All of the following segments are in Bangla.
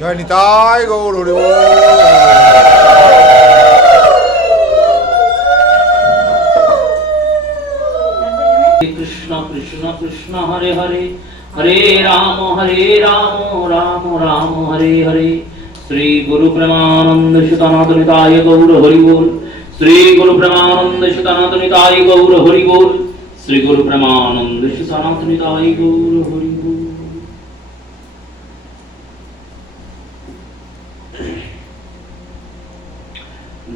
জয় নিতাই গৌর হরি বল। কৃষ্ণ কৃষ্ণ কৃষ্ণ হরে হরে হরে রাম রাম রাম হরে হরে। শ্রী গুরু প্রেমানন্দ সুতনাথ নিতাই গৌর হরি বল। শ্রী গুরু প্রেমানন্দ সুতনাথ নিতাই গৌর হরি বল। শ্রী গুরু প্রেমানন্দ সুতনাথ নিতাই গৌর হরি বল।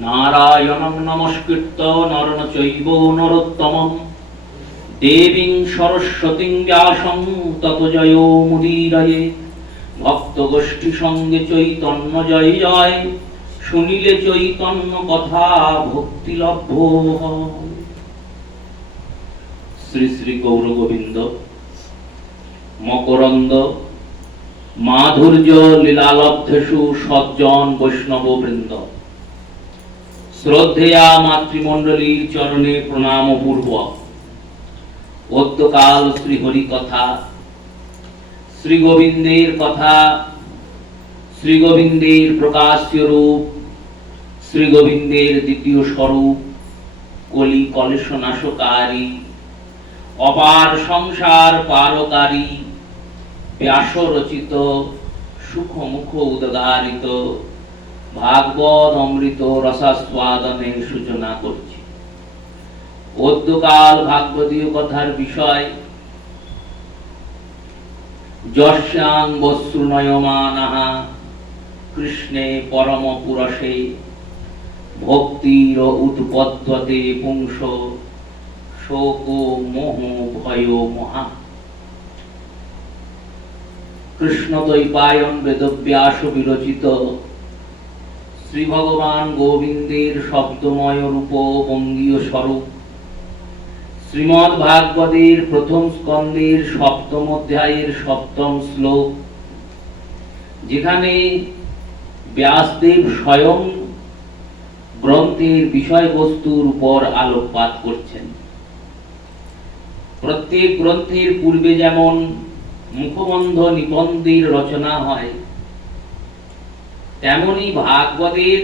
নারায়ণং নমস্কৃত্য নরং চৈব নরোত্তমং দেবীং সরস্বতীং ব্যাসং ততো জয়মুদীরয়ে। ভক্ত গোষ্ঠী সঙ্গে চৈতন্য জয় জয়, শুনিলে চৈতন্য কথা ভক্তি লভ্য হয়। শ্রী শ্রী গৌর গোবিন্দ মকরন্দ মাধুর্য লীলালব্ধেষু সজ্জন বৈষ্ণব বৃন্দ, শ্রদ্ধেয়া মাতৃমণ্ডলীর চরণে প্রণাম পূর্বক অদ্যকাল শ্রী হরি কথা, শ্রী গোবিন্দের কথা, শ্রী গোবিন্দের প্রকাশ্য রূপ, শ্রী গোবিন্দের দ্বিতীয় স্বরূপ, কলি কলেশ নাশকারী, অপার সংসার পারকারী, ব্যাস রচিত সুখমুখ উদ্গারিত ভাগবত অমৃত রসাস্বাদনের সূচনা করছি। অদ্যকাল ভাগবতীয় কথার বিষয় যস্যাং বস্ত্রুনয়মানাঃ কৃষ্ণে পরম পুরষে ভক্তির উৎপদ্যতে পুংস শোক মোহ ভয় মহা। কৃষ্ণ দ্বৈপায়ন বেদব্যাস বিরচিত শ্রী ভগবান গোবিন্দের শব্দময় রূপ বঙ্গীয় স্বরূপ শ্রীমদ্ ভাগবতের প্রথম স্কন্ধের সপ্তম অধ্যায়ের সপ্তম শ্লোক, যেখানে ব্যাসদেব স্বয়ং গ্রন্থের বিষয়বস্তুর উপর আলোকপাত করছেন। প্রত্যেক গ্রন্থের পূর্বে যেমন মুখবন্ধ নিবন্ধের রচনা হয়, তেমনি ভাগবতের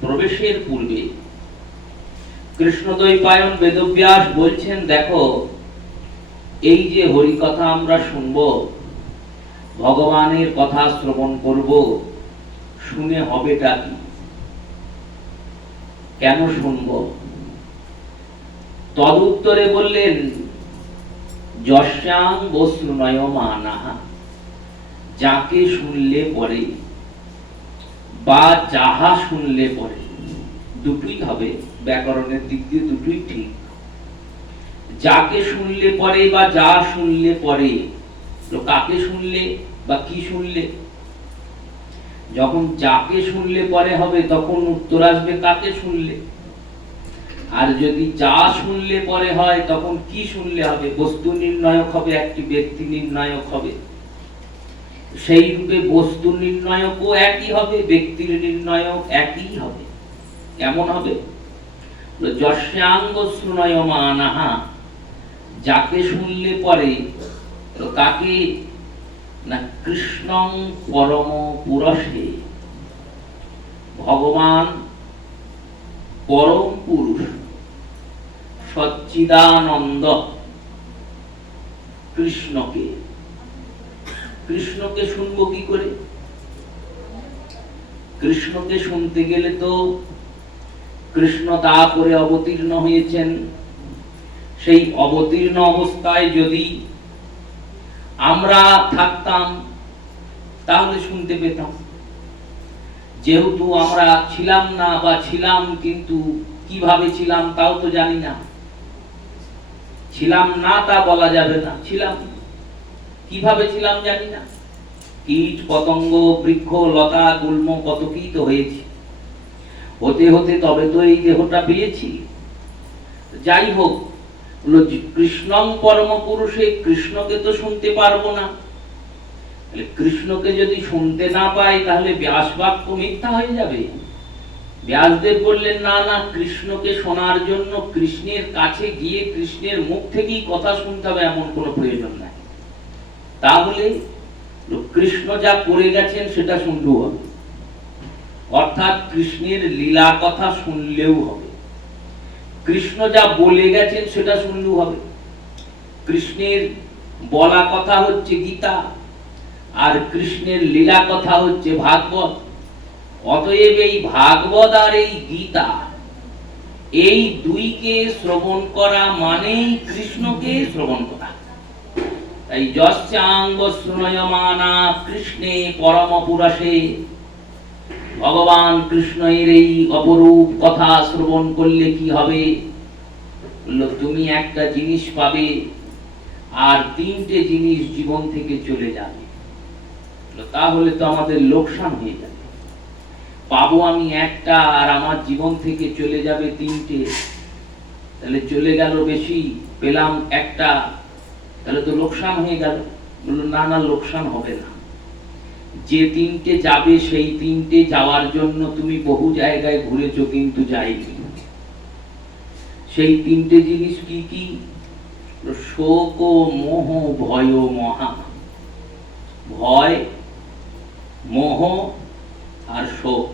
প্রবেশের পূর্বে কৃষ্ণদ্বৈপায়ন বেদব্যাস বলছেন, দেখো এই যে হরি কথা আমরা শুনব, ভগবানের কথা শ্রবণ করব, শুনে হবেটা কি, কেন শুনব? তদুত্তরে বললেন যস্যাং বস্ত্রুনয়মানাঃ, যাকে শুনলে পরে বা যাহা শুনলে পরে, দুটোই হবে, ব্যাকরণের দিক দিয়ে দুটোই ঠিক। যাকে শুনলে পরে বা যা শুনলে পরে, তো কাকে শুনলে বা কি শুনলে? যখন যাকে শুনলে পরে হবে তখন উত্তর আসবে কাকে শুনলে, আর যদি যা শুনলে পরে হয় তখন কি শুনলে হবে? বস্তু নির্ণায়ক হবে, একটি ব্যক্তি নির্ণায়ক হবে। সেই রূপে বস্তু নির্ণায়কও একই হবে, ব্যক্তির নির্ণায়ক একই হবে। কেমন হবে? যস্যাঙ্গ শ্রুণয়মানাঃ, যাকে শুনলে পরে, তো কাকে না? কৃষ্ণং পরম পুরষে, ভগবান পরম পুরুষ সচ্চিদানন্দ কৃষ্ণকে। কৃষ্ণকে শুনবো কি করে? কৃষ্ণকে শুনতে গেলে তো কৃষ্ণ তারপরে অবতীর্ণ হয়েছেন। সেই অবতীর্ণ অবস্থায় যদি আমরা থাকতাম তাহলে শুনতে পেতাম। যেহেতু আমরা ছিলাম না, বা ছিলাম কিন্তু কিভাবে ছিলাম তাও তো জানি না। ছিলাম না তা বলা যাবে না, ছিলাম কিভাবে ছিলাম জানি না। কীট পতঙ্গ বৃক্ষ লতা গুল্ম কত কি তো হয়েছে। হতে হতে তবে তো এই দেহটা পেয়েছি। যাই হোক, কৃষ্ণং পরম পুরুষে, কৃষ্ণকে তো শুনতে পারবো না। কৃষ্ণকে যদি শুনতে না পাই তাহলে ব্যাস বাক্য মিথ্যা হয়ে যাবে। ব্যাসদেব বললেন, না না, কৃষ্ণকে শোনার জন্য কৃষ্ণের কাছে গিয়ে কৃষ্ণের মুখ থেকেই কথা শুনতে হবে এমন কোনো প্রয়োজন নাই। তাহলে কৃষ্ণ যা করে গেছেন সেটা শুনলেও হবে, অর্থাৎ কৃষ্ণের লীলা কথা শুনলেও হবে। কৃষ্ণ যা বলে গেছেন সেটা শুনলেও হবে। কৃষ্ণের বলা কথা হচ্ছে গীতা, আর কৃষ্ণের লীলা কথা হচ্ছে ভাগবত। অতএব এই ভাগবত আর এই গীতা, এই দুইকে শ্রবণ করা মানেই কৃষ্ণকে শ্রবণ করা। তাই যস্যাঙ্গ শ্রুণয়মানা কৃষ্ণে পরম পুরুষে, ভগবান কৃষ্ণের এই অপরূপ কথা শ্রবণ করলে কি হবে? তুমি একটা জিনিস পাবে, আর তিনটে জিনিস জীবন থেকে চলে যাবে। তাহলে তো আমাদের লোকসান হয়ে যাবে। পাবো আমি একটা, আর আমার জীবন থেকে চলে যাবে তিনটে, তাহলে চলে গেল বেশি, পেলাম একটা, তাহলে তো লোকসান হয়ে গেল। বললো না না, লোকসান হবে না। যে তিনটে যাবে সেই তিনটে যাওয়ার জন্য তুমি বহু জায়গায় ঘুরেছো, কিন্তু যাইনি। সেই তিনটে জিনিস কি কি? শোক ও মোহ, ভয় ও মহা। ভয়, মোহ আর শোক,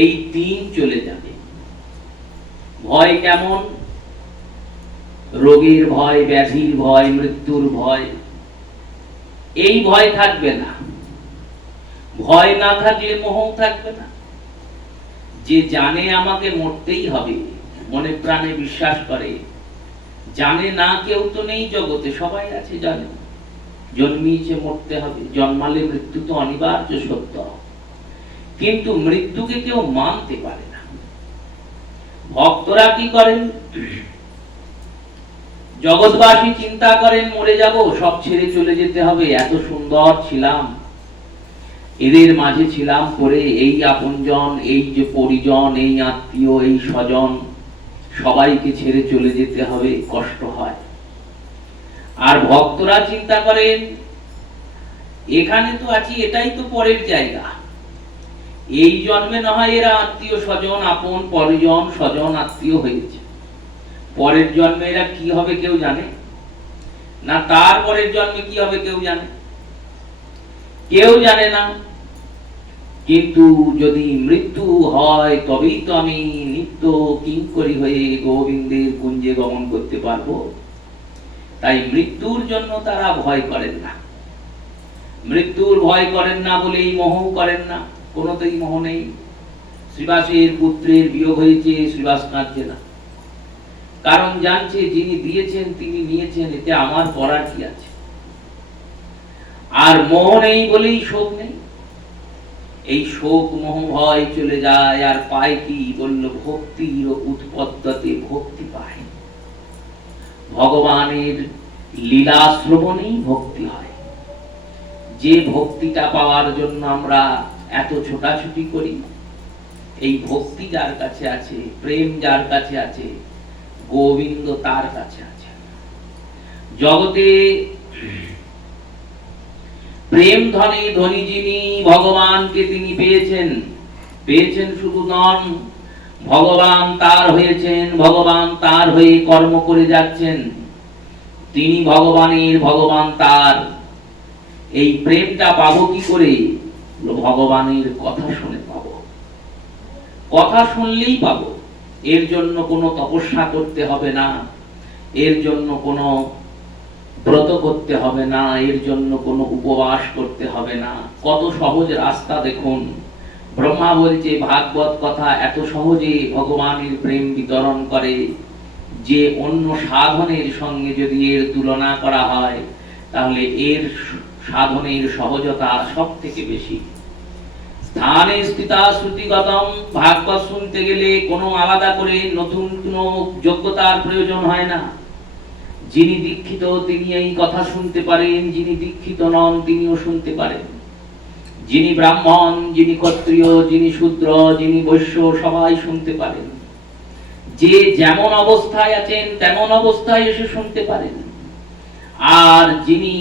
এই তিন চলে যাবে। ভয় কেমন? রোগের ভয়, ব্যাধির ভয়, মৃত্যুর ভয়, এই ভয় থাকবে না। ভয় না থাকলে মোহ থাকবে না। যে জানে আমাকে মরতেই হবে, মনে প্রাণে বিশ্বাস করে, জানে না কেউ তো নেই জগতে, সবাই আছে জানে, জন্মিয়েছে মরতে হবে, জন্মালে মৃত্যু তো অনিবার্য সত্য, কিন্তু মৃত্যুকে কেউ মানতে পারে না। ভক্তরা কি করেন? জগৎবাসী চিন্তা করেন মরে যাব, সব ছেড়ে চলে যেতে হবে, এত সুন্দর ছিলাম, এদের মাঝে ছিলাম পরে, এই আপনজন, এই যে পরিজন, এই আত্মীয়, এই স্বজন, সবাইকে ছেড়ে চলে যেতে হবে, কষ্ট হয়। আর ভক্তরা চিন্তা করেন এখানে তো আছি, এটাই তো পরের জায়গা, এই জন্মে না হয় এরা আত্মীয় স্বজন, আপন পরিজন, স্বজন আত্মীয় হয়েছে, পরের জন্মে এরা কি হবে কেউ জানে না, তার পরের জন্মে কি হবে কেউ জানে? কেউ জানে না। কিন্তু যদি মৃত্যু হয় তবেই তো আমি নিত্য কিঙ্করী হয়ে গোবিন্দের কুঞ্জে গমন করতে পারবো। তাই মৃত্যুর জন্য তারা ভয় করেন না। মৃত্যুর ভয় করেন না বলেই মোহ করেন না, কোনোতেই মোহ নেই। শ্রীবাসের পুত্রের বিয়োগ হয়েছে, শ্রীবাস কাঁদছে না, কারণ জানছে যিনি দিয়েছেন তিনি নিয়েছেন, এতে আমার করার কি আছে। আর মোহ নেই বলেই শোক নেই। এই শোক মোহ ভয় চলে যায়, আর পায় কি? বলল ভক্তির উৎপত্তিতে ভক্তি পায়। ভগবানের লীলা শ্রবণেই ভক্তি হয়। যে ভক্তিটা পাওয়ার জন্য আমরা এত ছোটাছুটি করি, এই ভক্তি যার কাছে আছে, প্রেম যার কাছে আছে, গোবিন্দ তার কাছে আছে। জগতে প্রেম ধনে ধনী যিনি, ভগবানকে তিনি পেয়েছেন। পেয়েছেন শুধু নন, ভগবান তার হয়েছেন, ভগবান তার হয়ে কর্ম করে যাচ্ছেন। তিনি ভগবানের, ভগবান তার। এই প্রেমটা পাবো কি করে? ভগবানের কথা শুনে পাবো। কথা শুনলেই পাবো। এর জন্য কোনো তপস্যা করতে হবে না, এর জন্য কোনো ব্রত করতে হবে না, এর জন্য কোনো উপবাস করতে হবে না। কত সহজ রাস্তা দেখুন। ব্রহ্মা বলছে ভাগবত কথা এত সহজে ভগবানের প্রেম বিতরণ করে যে অন্য সাধনের সঙ্গে যদি এর তুলনা করা হয় তাহলে এর সাধনের সহজতা সব থেকে বেশি। স্থানে স্থিতা শ্রুতিগতম, ভাগবত শুনতে গেলে কোনো আলাদা করে নতুন কোনো যোগ্যতার প্রয়োজন হয় না। যিনি দীক্ষিত তিনি এই কথা শুনতে পারেন, যিনি দীক্ষিত নন তিনিও শুনতে পারেন। যিনি ব্রাহ্মণ, যিনি ক্ষত্রিয়, যিনি শূদ্র, যিনি বৈশ্য, সবাই শুনতে পারেন। যে যেমন অবস্থায় আছেন তেমন অবস্থায় এসে শুনতে পারেন। আর যিনি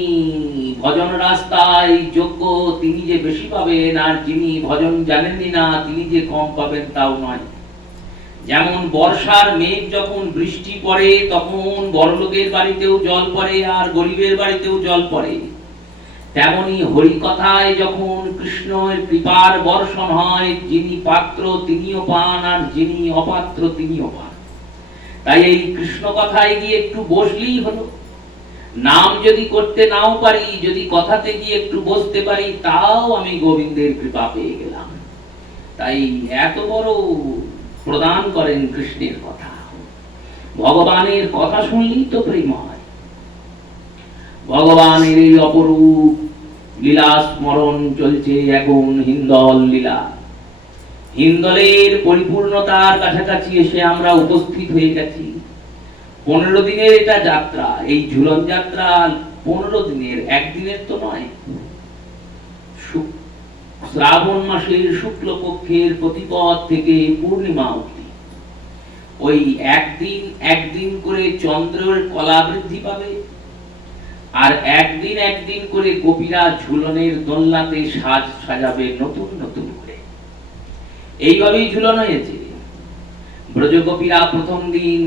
ভজন রাস্তায় যোগ্য তিনি যে বেশি পাবেন, আর যিনি ভজন জানেনই না তিনি যে কম পাবেন তাও নয়। যেমন বর্ষার মেঘ যখন বৃষ্টি পড়ে তখন বড়লোকের বাড়িতেও জল পড়ে আর গরিবের বাড়িতেও জল পড়ে, তেমনি হরি কথায় যখন কৃষ্ণের কৃপার বর্ষণ হয়, যিনি পাত্র তিনিও পান আর যিনি অপাত্র তিনিও পান। তাই এই কৃষ্ণ কথায় গিয়ে একটু বসলেই হলো। নাম যদি করতে নাও পারি, যদি কথাতে গিয়ে একটু বসতে পারি, তাও আমি গোবিন্দের কৃপা পেয়ে গেলাম। তাই এত বড় প্রদান করেন কৃষ্ণের কথা। ভগবানের কথা শুনলেই তো প্রেম হয়। ভগবানের এই অপরূপ লীলা স্মরণ চলছে এখন হিন্দল লীলা। হিন্দলের পরিপূর্ণতার কাছাকাছি এসে আমরা উপস্থিত হয়ে গেছি। 15 দিনের এটা যাত্রা, এই ঝুলন যাত্রা 15 দিনের, একদিনের তো নয়। শ্রাবণ মাসের শুক্লপক্ষের প্রতিপদ থেকে পূর্ণিমা অবধি ওই একদিন একদিন করে চন্দ্রের কলা বৃদ্ধি পাবে, আর একদিন একদিন করে গোপীরা ঝুলনের দোলনাতে সাজাবে নতুন নতুন করে। এইভাবেই ঝুলন হয়েছে। ব্রজগোপীরা প্রথম দিন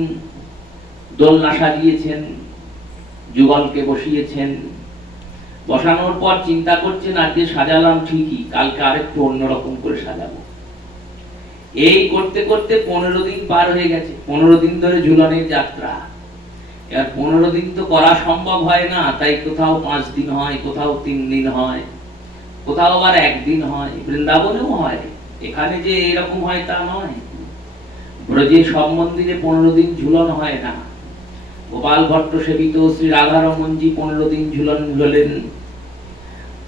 দোলনা সাজিয়েছেন, যুগলকে বসিয়েছেন। বসানোর পর চিন্তা করছেন আজকে সাজালাম ঠিকই, কালকে আরেকটু অন্যরকম করে সাজাবো। এই করতে করতে 15 দিন পার হয়ে গেছে। 15 দিন ধরে ঝুলনের যাত্রা। এবার 15 দিন তো করা সম্ভব হয় না, তাই কোথাও 5 দিন হয়, কোথাও 3 দিন হয়, কোথাও আবার একদিন হয়। বৃন্দাবনেও হয়, এখানে যে এরকম হয় তা নয়। ব্রজে সব মন্দিরে 15 দিন ঝুলন হয় না। গোপাল ভট্ট সেবিত শ্রী রাধারমনজি 15 দিন ঝুলন হলেন।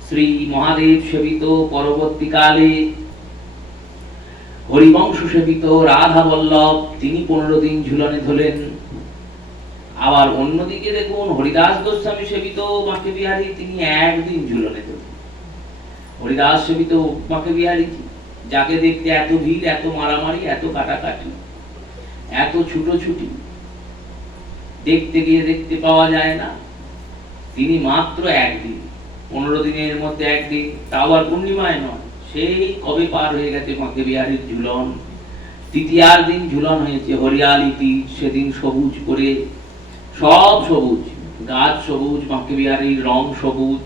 শ্রী মহাদেব সেবিত পরবর্তীকালে হরিবংশ সেবিত রাধা বল্লভ তিনি 15 দিন ঝুলনে ধরলেন। আবার অন্যদিকে দেখুন হরিদাস গোস্বামী সেবিত বাঁকে বিহারী তিনি একদিন ঝুলনে ধরলেন। হরিদাস সেবিত বাঁকে বিহারী, যাকে দেখতে এত ভিড়, এত মারামারি, এত কাটাকাটি, এত ছুটোছুটি, দেখতে গিয়ে দেখতে পাওয়া যায় না, তিনি মাত্র একদিন, 15 দিনের মধ্যে একদিন, তাও আর পূর্ণিমায় নয়। সেই কবে পার হয়ে গেছে বাঁকে বিহারীর ঝুলন। তৃতীয়ার দিন ঝুলন হয়েছে হরিয়ালি তীর, সেদিন সবুজ করে, সব সবুজ, গাছ সবুজ, বাঁকে বিহারীর রং সবুজ,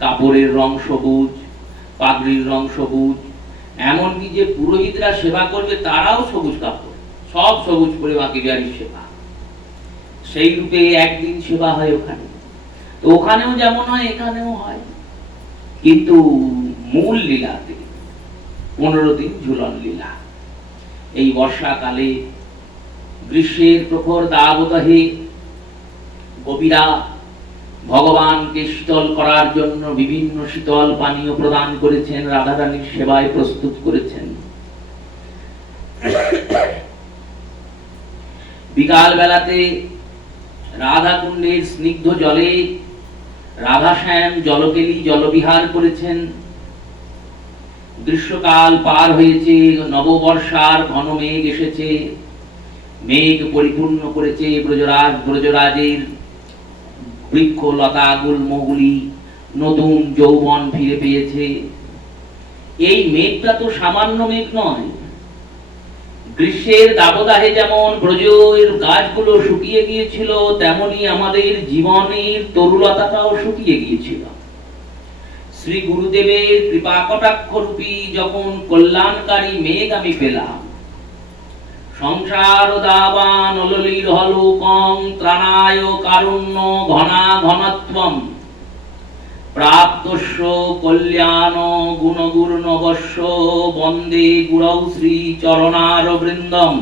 কাপড়ের রং সবুজ, পাগড়ির রং সবুজ, এমনকি যে পুরোহিতরা সেবা করবে তারাও সবুজ কাপড়, সব সবুজ করে বাঁকে বিহারীর সেবা। সেই রূপে একদিন সেবা হয় ওখানে। তো ওখানেও যেমন হয় এখানেও হয়, কিন্তু মূল লীলাতে 15 দিন ঝুলন লীলা। এই বর্ষাকালে গ্রীষ্মের প্রখর দাবদাহে গোপীরা ভগবানকে শীতল করার জন্য বিভিন্ন শীতল পানীয় প্রদান করেছেন, রাধারানীর সেবায় প্রস্তুত করেছেন। বিকাল বেলাতে রাধা কুণ্ডের স্নিগ্ধ জলে রাধাশ্যাম জলকেলি জলবিহার করেছেন। গ্রীষ্মকাল পার হয়েছে, নববর্ষার ঘন মেঘ এসেছে, মেঘ পরিপূর্ণ করেছে ব্রজরাজের বৃক্ষ লতা গুল্মগুলি, নতুন যৌবন ফিরে পেয়েছে। এই মেঘটা তো সামান্য মেঘ নয়। গ্রীষ্মের দাবদাহে যেমন ব্রজের গাছগুলো শুকিয়ে গিয়েছিল, তেমনি আমাদের জীবনের তরুলতাটাও শুকিয়ে গিয়েছিল। শ্রী গুরুদেবের কৃপা কটাক্ষ রূপী যখন কল্যাণকারী মেঘ আমি পেলাম, সংসার দাবান অললির হলোকং ত্রাণায় কারুণ্য ঘনা ঘনত্বম প্রাপ্তস্য কল্যাণ গুণগুর্ণবস্য বন্দে গুরৌ শ্রী চরণার বৃন্দম।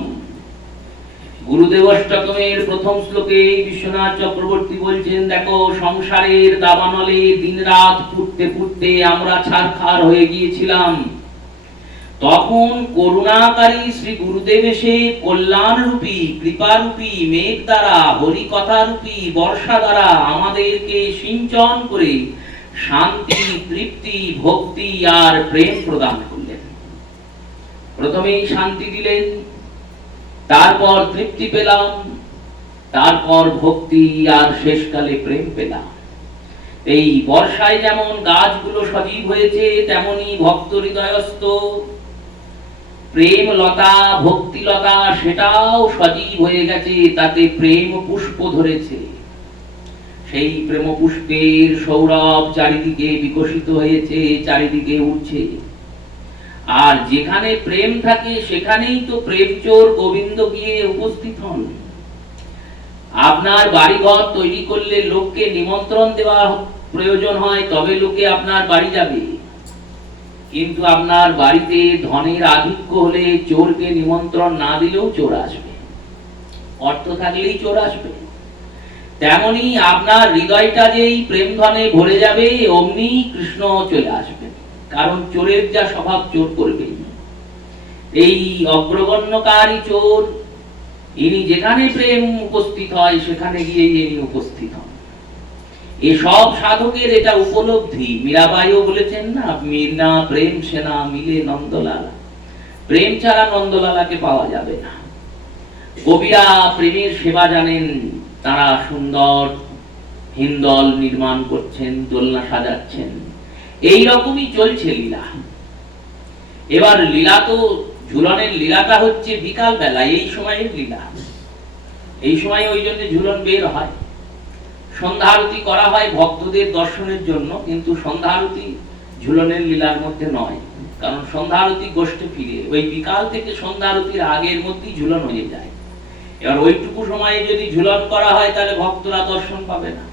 গুরুদেব অষ্টকমের প্রথম শ্লোকে বিশ্বনাথ চক্রবর্তী বলছেন, দেখো সংসারের দাবানলে দিনরাত ফুটতে ফুটতে আমরা ছারখার হয়ে গিয়েছিলাম, তখন করুণাকারী শ্রী গুরুদেব এসে কল্যাণরূপী কৃপারূপী মেঘ দ্বারা, হরি কথারূপী বর্ষা দ্বারা আমাদেরকে সিঞ্চন করে শান্তি, তৃপ্তি, ভক্তি আর প্রেম প্রদান করলেন। প্রথমেই শান্তি দিলেন, তারপর তৃপ্তি পেলাম, তারপর ভক্তি আর শেষকালে প্রেম পেলাম। এই বর্ষায় যেমন গাছগুলো সজীব হয়েছে, তেমনি ভক্ত হৃদয়স্থ প্রেম লতা, ভক্তি লতা সেটাও সজীব হয়ে গেছে, তাতে প্রেম পুষ্প ধরেছে। সেই প্রেম পুষ্পের সৌরভ চারিদিকে বিকশিত হয়েছে, চারিদিকে উঠছে। আর যেখানে প্রেম থাকে সেখানেই তো প্রেমচোর গোবিন্দ গিয়ে উপস্থিত হন। আপনার বাড়িঘর তৈরি করলে লোককে নিমন্ত্রণ দেওয়া প্রয়োজন হয়, তবে লোকে আপনার বাড়ি যাবে। কিন্তু আপনার বাড়িতে ধনের আধিক্য হলে চোরকে নিমন্ত্রণ না দিলেও চোর আসবে, অর্থ থাকলেই চোর আসবে। তেমনি আপনার হৃদয়টা যেই প্রেম ধনে ভরে যাবে, অমনি কৃষ্ণ চলে আসবে। কারণ চোরের যা স্বভাব, চোর করবে। এই অগ্রগণ্যকারী চোর, ইনি যেখানে প্রেম উপস্থিত হয় সেখানে গিয়ে ইনি উপস্থিত হন। এসব সাধকের এটা উপলব্ধি। মীরাবাইও বলেছেন না, মীরা প্রেম সেনা মিলে নন্দলালা। প্রেম ছাড়া নন্দলালাকে পাওয়া যাবে না। কবিরা প্রেমের সেবা জানেন, তারা সুন্দর হিন্দল নির্মাণ করছেন, দোলনা সাজাচ্ছেন। এই রকমই চলছে লীলা। এবার লীলা তো, ঝুলনের লীলাটা হচ্ছে বিকাল বেলা, এই সময়ের লীলা। এই সময় ওই জন্য ঝুলন বের হয়। সন্ধ্যা আরতি করা হয় ভক্তদের দর্শনের জন্য, কিন্তু সন্ধ্যা আরতি ঝুলনের লীলার মধ্যে নয়। কারণ সন্ধ্যা আরতি গোষ্ঠে ফিরে ওই বিকাল থেকে সন্ধ্যা আরতির আগের মধ্যেই ঝুলন হয়ে যায়। এবার ওইটুকু সময়ে যদি ঝুলন করা হয় তাহলে ভক্তরা দর্শন পাবে না।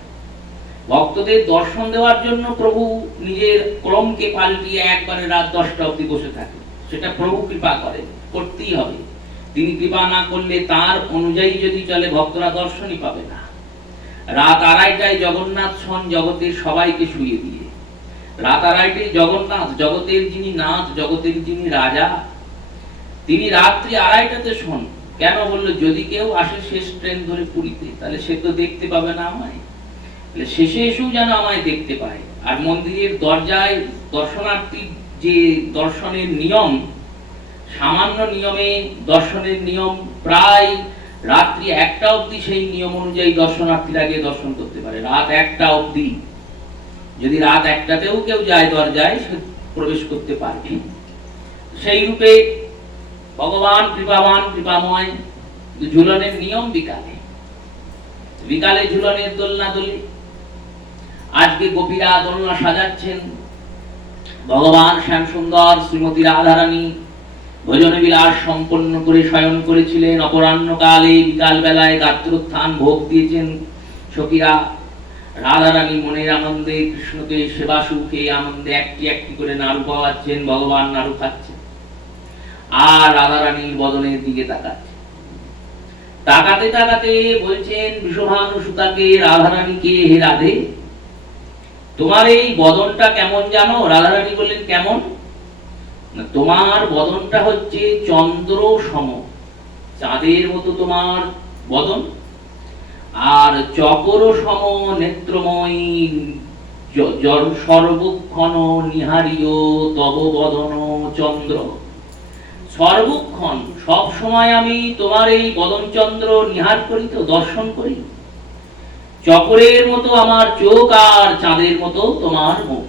ভক্তদের দর্শন দেওয়ার জন্য প্রভু নিজের ক্রমকে পাল্টিয়ে একবারে রাত 10টা অবধি বসে থাকে। সেটা প্রভু কৃপা করেন, করতেই হবে। তিনি কৃপা না করলে তার অনুযায়ী যদি চলে, ভক্তরা দর্শনই পাবে না। রাত 2:30টায় জগন্নাথ শোন জগতের সবাইকে শুইয়ে দিয়ে। রাত 2:30টায় জগন্নাথ, জগতের যিনি নাথ, জগতের যিনি রাজা, তিনি রাত্রি 2:30টাতে শোন। কেন বললো? যদি কেউ আসে শেষ ট্রেন ধরে পুরীতে, তাহলে সে তো দেখতে পাবে না আমায়, শেষে এসেও যেন আমায় দেখতে পায়। আর মন্দিরের দরজায় দর্শনার্থীর যে দর্শনের নিয়ম, সামান্য নিয়মে দর্শনের নিয়ম, প্রায় রাত্রি 1টা অবধি সেই নিয়ম অনুযায়ী দর্শনার্থীরা আগে দর্শন করতে পারে। রাত 1টা অবধি। যদি রাত 1টাতেও কেউ যায় দরজায়, সে প্রবেশ করতে পারবে। সেই রূপে ভগবান কৃপাবান, কৃপাময়। ঝুলনের নিয়ম বিকালে, বিকালে ঝুলনের দোলনা দোলে। আজকে গোপীরা দোলনা সাজাচ্ছেন। ভগবান শ্যাম সুন্দর শ্রীমতী রাধারানী ভোজন বিলাস সম্পন্ন করে শয়ন করেছিলেন। অপরাহ্নকালে, বিকাল বেলায় গাত্রোত্থান ভোগ দিয়েছেন সখীরা। রাধারানী মনের আনন্দে কৃষ্ণকে সেবা সুখে আনন্দে একটি একটি করে নাড়ু পাওয়াচ্ছেন। ভগবান নাড়ু খাচ্ছেন আর রাধারানীর বদনের দিকে তাকাচ্ছেন। তাকাতে তাকাতে বলছেন বিষভানু সুতাকে, রাধারানীকে, হে রাধে, তোমার এই বদনটা কেমন জানো? রাধারানী বললেন, কেমন? তোমার বদনটা হচ্ছে চন্দ্র সম, চাঁদের মতো তোমার বদন। আর চকর সম নেত্রময়ী, সর্বক্ষণ নিহারিও তব বদন চন্দ্র। সর্বক্ষণ, সব সময় আমি তোমার এই বদন চন্দ্র নিহার করি, তো দর্শন করি। চকরের মতো আমার চোখ, আর চাঁদের মতো তোমার মুখ।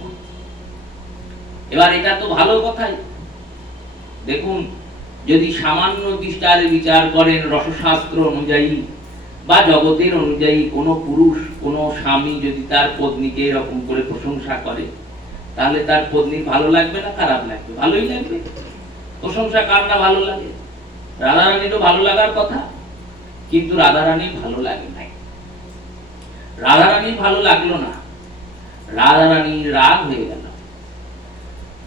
এবার এটা তো ভালো কথাই। দেখুন, যদি সামান্য বিস্তারে বিচার করেন রসশাস্ত্র অনুযায়ী বা জগতের অনুযায়ী, কোন পুরুষ, কোন স্বামী যদি তার পত্নীকে এরকম করে প্রশংসা করে, তাহলে তার পত্নীর ভালো লাগবে না খারাপ লাগবে? ভালোই লাগবে। প্রশংসা কার না ভালো লাগে? রাধারানীরও ভালো লাগার কথা, কিন্তু রাধারানীর ভালো লাগে নাই। রাধারানীর ভালো লাগলো না। রাধারানীর রাগ হয়ে গেল,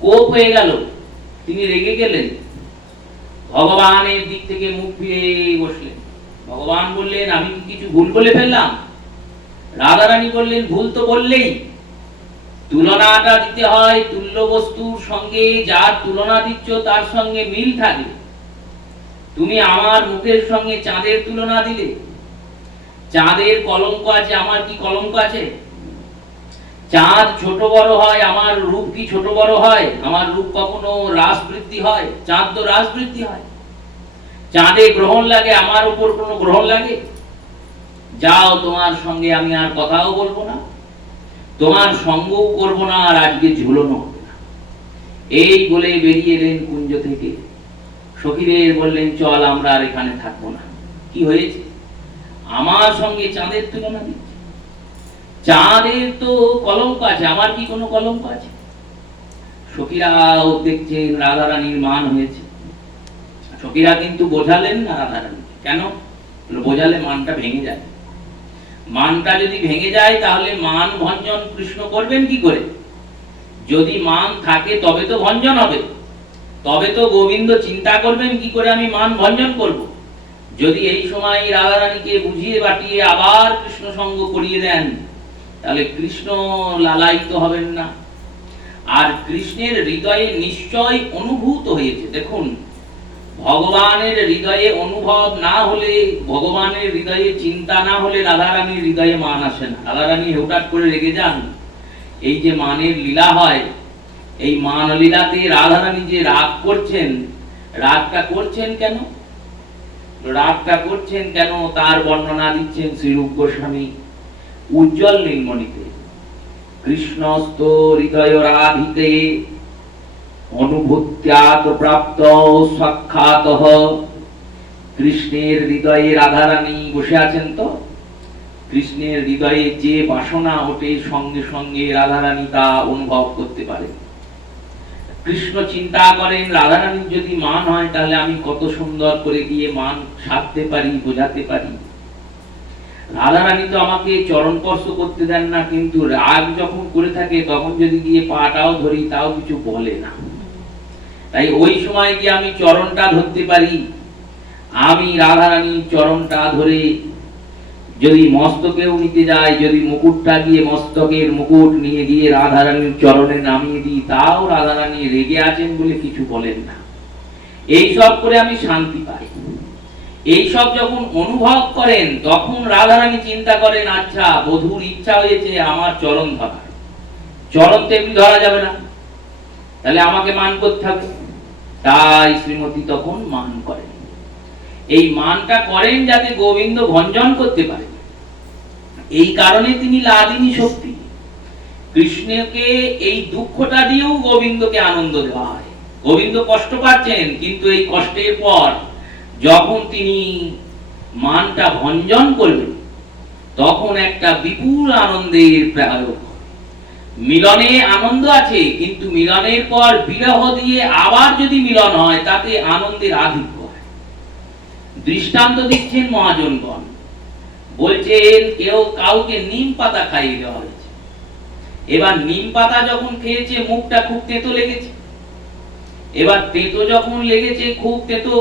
কোপ হয়ে গেল। তিনি রেগে গেলেন, ভগবানের দিক থেকে মুখ ফিরে বসলেন। ভগবান বললেন, আমি কি কিছু ভুল বলে ফেললাম? রাধারানী বললেন, ভুল তো বললেই। তুলনাটা দিতে হয় তুল্য বস্তুর সঙ্গে, যার তুলনা দিচ্ছ তার সঙ্গে মিল থাকে। তুমি আমার মুখের সঙ্গে চাঁদের তুলনা দিলে। চাঁদের কলঙ্ক আছে, আমার কি কলঙ্ক আছে? চাঁদ ছোট বড় হয়, আমার রূপ কি ছোট বড় হয়? আমার রূপ কখনো হ্রাস বৃদ্ধি হয়? চাঁদ তো হ্রাস বৃদ্ধি হয়। চাঁদে গ্রহণ লাগে, আমার উপর কোনো গ্রহণ লাগে? যাও, তোমার সঙ্গে আমি আর কথাও বলবো না, তোমার সঙ্গও করবো না, আর আজকে ঝুলনো হবে না। এই বলে বেরিয়ে এলেন কুঞ্জ থেকে। সখীদের বললেন, চল, আমরা আর এখানে থাকবো না। কি হয়েছে? আমার সঙ্গে চাঁদের তুলনা দিচ্ছে। চাঁদের তো কলঙ্ক আছে, আমার কি কোনো কলঙ্ক আছে? সখীরাও দেখছেন রাধারানীর মান হয়েছে। সখীরা কিন্তু বোঝালেন না রাধারানী। কেন? বোঝালে মানটা ভেঙে যায়। মানটা যদি ভেঙে যায় তাহলে মান ভঞ্জন কৃষ্ণ করবেন কি করে? যদি মান থাকে তবে তো ভঞ্জন হবে, তবে তো গোবিন্দ চিন্তা করবেন কি করে আমি মান ভঞ্জন করব। যদি এই সময় রাধারানীকে বুঝিয়ে বাটিয়ে আবার কৃষ্ণ সঙ্গ করিয়ে দেন, তাহলে কৃষ্ণ লালায়িত হবেন না। আর কৃষ্ণের হৃদয়ে নিশ্চয় অনুভূত হয়েছে। দেখুন, ভগবানের হৃদয়ে অনুভব না হলে, ভগবানের হৃদয়ে চিন্তা না হলে রাধারানীর হৃদয়ে মান আসে না। রাধারানী হুটহাট করে রেগে যান। এই যে মানের লীলা হয়, এই মান লীলাতে রাধারানী যে রাগ করছেন, রাগটা করছেন কেন? রাগটা করছেন কেন তার বর্ণনা দিচ্ছেন শ্রীরূপ গোস্বামী উজ্জ্বল নীলমণিতে। কৃষ্ণস্ত হৃদয় রাধিতে অনুভূত্যাত প্রাপ্ত সাক্ষাৎ। কৃষ্ণের হৃদয়ে রাধারানী বসে আছেন। তো কৃষ্ণের হৃদয়ে যে বাসনা ওঠে, সঙ্গে সঙ্গে রাধারানী তা অনুভব করতে পারে। কৃষ্ণ চিন্তা করেন, রাধারানীর যদি মান হয় তাহলে আমি কত সুন্দর করে গিয়ে মান সাধতে পারি, বোঝাতে পারি। রাধারানী তো আমাকে চরণ স্পর্শ করতে দেন না, কিন্তু রাগ যখন করে থাকে তখন যদি গিয়ে পাটাও ধরি তাও কিছু বলে না। তাই ওই সময় গিয়ে আমি চরণটা ধরতে পারি। আমি রাধারানীর চরণটা ধরে যদি মস্তকেও নিতে যাই, যদি মুকুটটা গিয়ে মস্তকের মুকুট নিয়ে গিয়ে রাধারানীর চরণে নামিয়ে দিই, তাও রাধারানী রেগে আছেন বলে কিছু বলেন না। এই সব করে আমি শান্তি পাই। এই সব যখন অনুভব করেন তখন রাধারানী চিন্তা করেন, আচ্ছা, বধূর ইচ্ছা হয়েছে আমার চরণ ধরা। চরণ তো এমনি ধরা যাবে না, তাহলে আমাকে মান করতে হবে। তাই শ্রীমতী তখন মান করেন। এই মানটা করেন যাতে গোবিন্দ ভঞ্জন করতে পারে। এই কারণে তিনি লাদিনী শক্তি। কৃষ্ণকে এই দুঃখটা দিয়েও গোবিন্দকে আনন্দ দেওয়া হয়। গোবিন্দ কষ্ট পাচ্ছেন, কিন্তু এই কষ্টের পর যখন তিনি মানটা ভঞ্জন করবেন তখন একটা বিপুল আনন্দের প্রায়োগ। মিলনে আনন্দ আছে, কিন্তু মিলনের পর বিরহ দিয়ে আবার যদি মিলন হয় তাতে আনন্দের আধিক্য হয়। দৃষ্টান্ত দিচ্ছেন মহাজনগণ। বলছেন, কেউ কাউকে নিম পাতা খাইয়ে দেওয়া হয়েছে। এবার নিম পাতা যখন খেয়েছে মুখটা খুব তেতো লেগেছে। এবার তেতো যখন লেগেছে, খুব তেতো,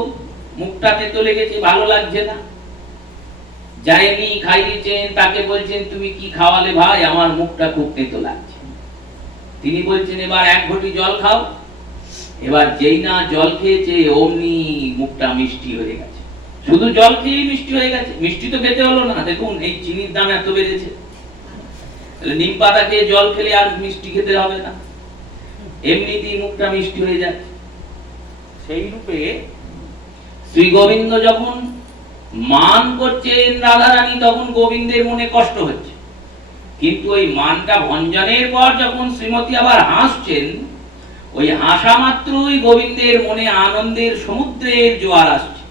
মুখটা তেতো লেগেছে, ভালো লাগছে না। যাইনি খাইয়েছেন, তাকে বলছেন, তুমি কি খাওয়ালে ভাই? আমার মুখটা খুব তেতো লাগছে। তিনি বলছেন, এবার এক ঘটি জল খাও। এবার যেই না জল খেয়েছে অমনি মুখটা মিষ্টি হয়ে গেছে। শুধু জল খেয়েই মিষ্টি হয়ে গেছে। মিষ্টি তো খেতে হলো না। দেখুন, এই চিনির দাম এত বেড়েছে, তাহলে নিম পাতা খেয়ে জল খেলে আর মিষ্টি খেতে হবে না, এমনিতেই মুখটা মিষ্টি হয়ে যাচ্ছে। সেই রূপে শ্রী গোবিন্দ যখন মান করছেন রাধারানী, তখন গোবিন্দের মনে কষ্ট হচ্ছে। কিন্তু ওই মানটা ভঞ্জনের পর যখন শ্রীমতী আবার হাসছেন, ওই হাসা মাত্রই গোবিন্দের মনে আনন্দের সমুদ্রের জোয়ার আসছে।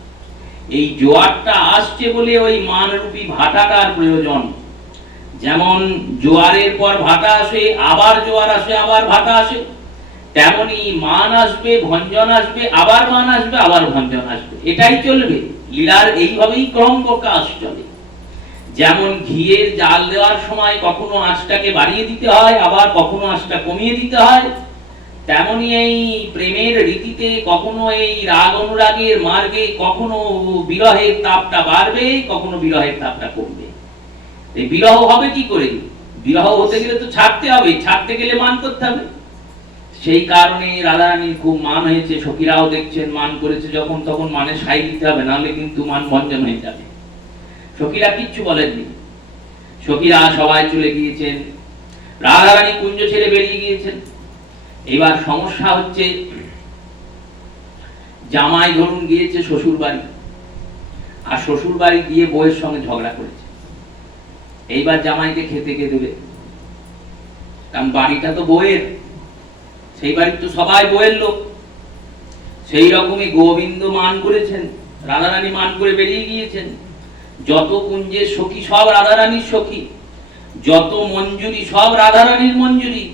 এই জোয়ারটা আসছে বলে ওই মানরূপী ভাটাটার প্রয়োজন। যেমন জোয়ারের পর ভাটা আসে, আবার জোয়ার আসে, আবার ভাটা আসে, তেমনি মান আসবে, ভঞ্জন আসবে, আবার মান আসবে, আবার ভঞ্জন আসবে। এটাই চলবে লীলার, এইভাবেই ক্রম প্রকাশ চলে। যেমন ঘিয়ের জাল দেওয়ার সময় কখনো আঁচটাকে বাড়িয়ে দিতে হয়, আবার কখনো আঁচটা কমিয়ে দিতে হয়, তেমনি এই প্রেমের রীতিতে কখনো এই রাগ অনুরাগের মার্গে কখনো বিরহের তাপটা বাড়বে, কখনো বিরহের তাপটা কমবে। এই বিরহ হবে কি করে? বিরহ হতে গেলে তো ছাড়তে হবে, ছাড়তে গেলে মান করতে হবে। সেই কারণে রাধারানীর খুব মান হয়েছে। সখীরাও দেখছেন মান করেছে যখন, তখন মানে সাই দিতে হবে, নাহলে কিন্তু মান ভঞ্জন হয়ে যাবে। সখীরা কিচ্ছু বলেননি। সখীরা সবাই চলে গিয়েছেন। রাধারানী কুঞ্জ ছেড়ে বেরিয়ে গিয়েছেন। এবার সমস্যা হচ্ছে, জামাই ধরুন গিয়েছে শ্বশুর বাড়ি, আর শ্বশুর বাড়ি গিয়ে বউয়ের সঙ্গে ঝগড়া করেছে। এইবার জামাইকে খেতে কে দেবে? কারণ বাড়িটা তো বউয়ের, সেই বাড়ির তো সবাই বউয়ের লোক। সেই রকমই গোবিন্দ মান করেছেন, রাধারানী মান করে বেরিয়ে গিয়েছেন। যত কুঞ্জের সখী সব রাধারানীর সখী, যত মঞ্জুরি সব রাধারানীর মঞ্জুরি।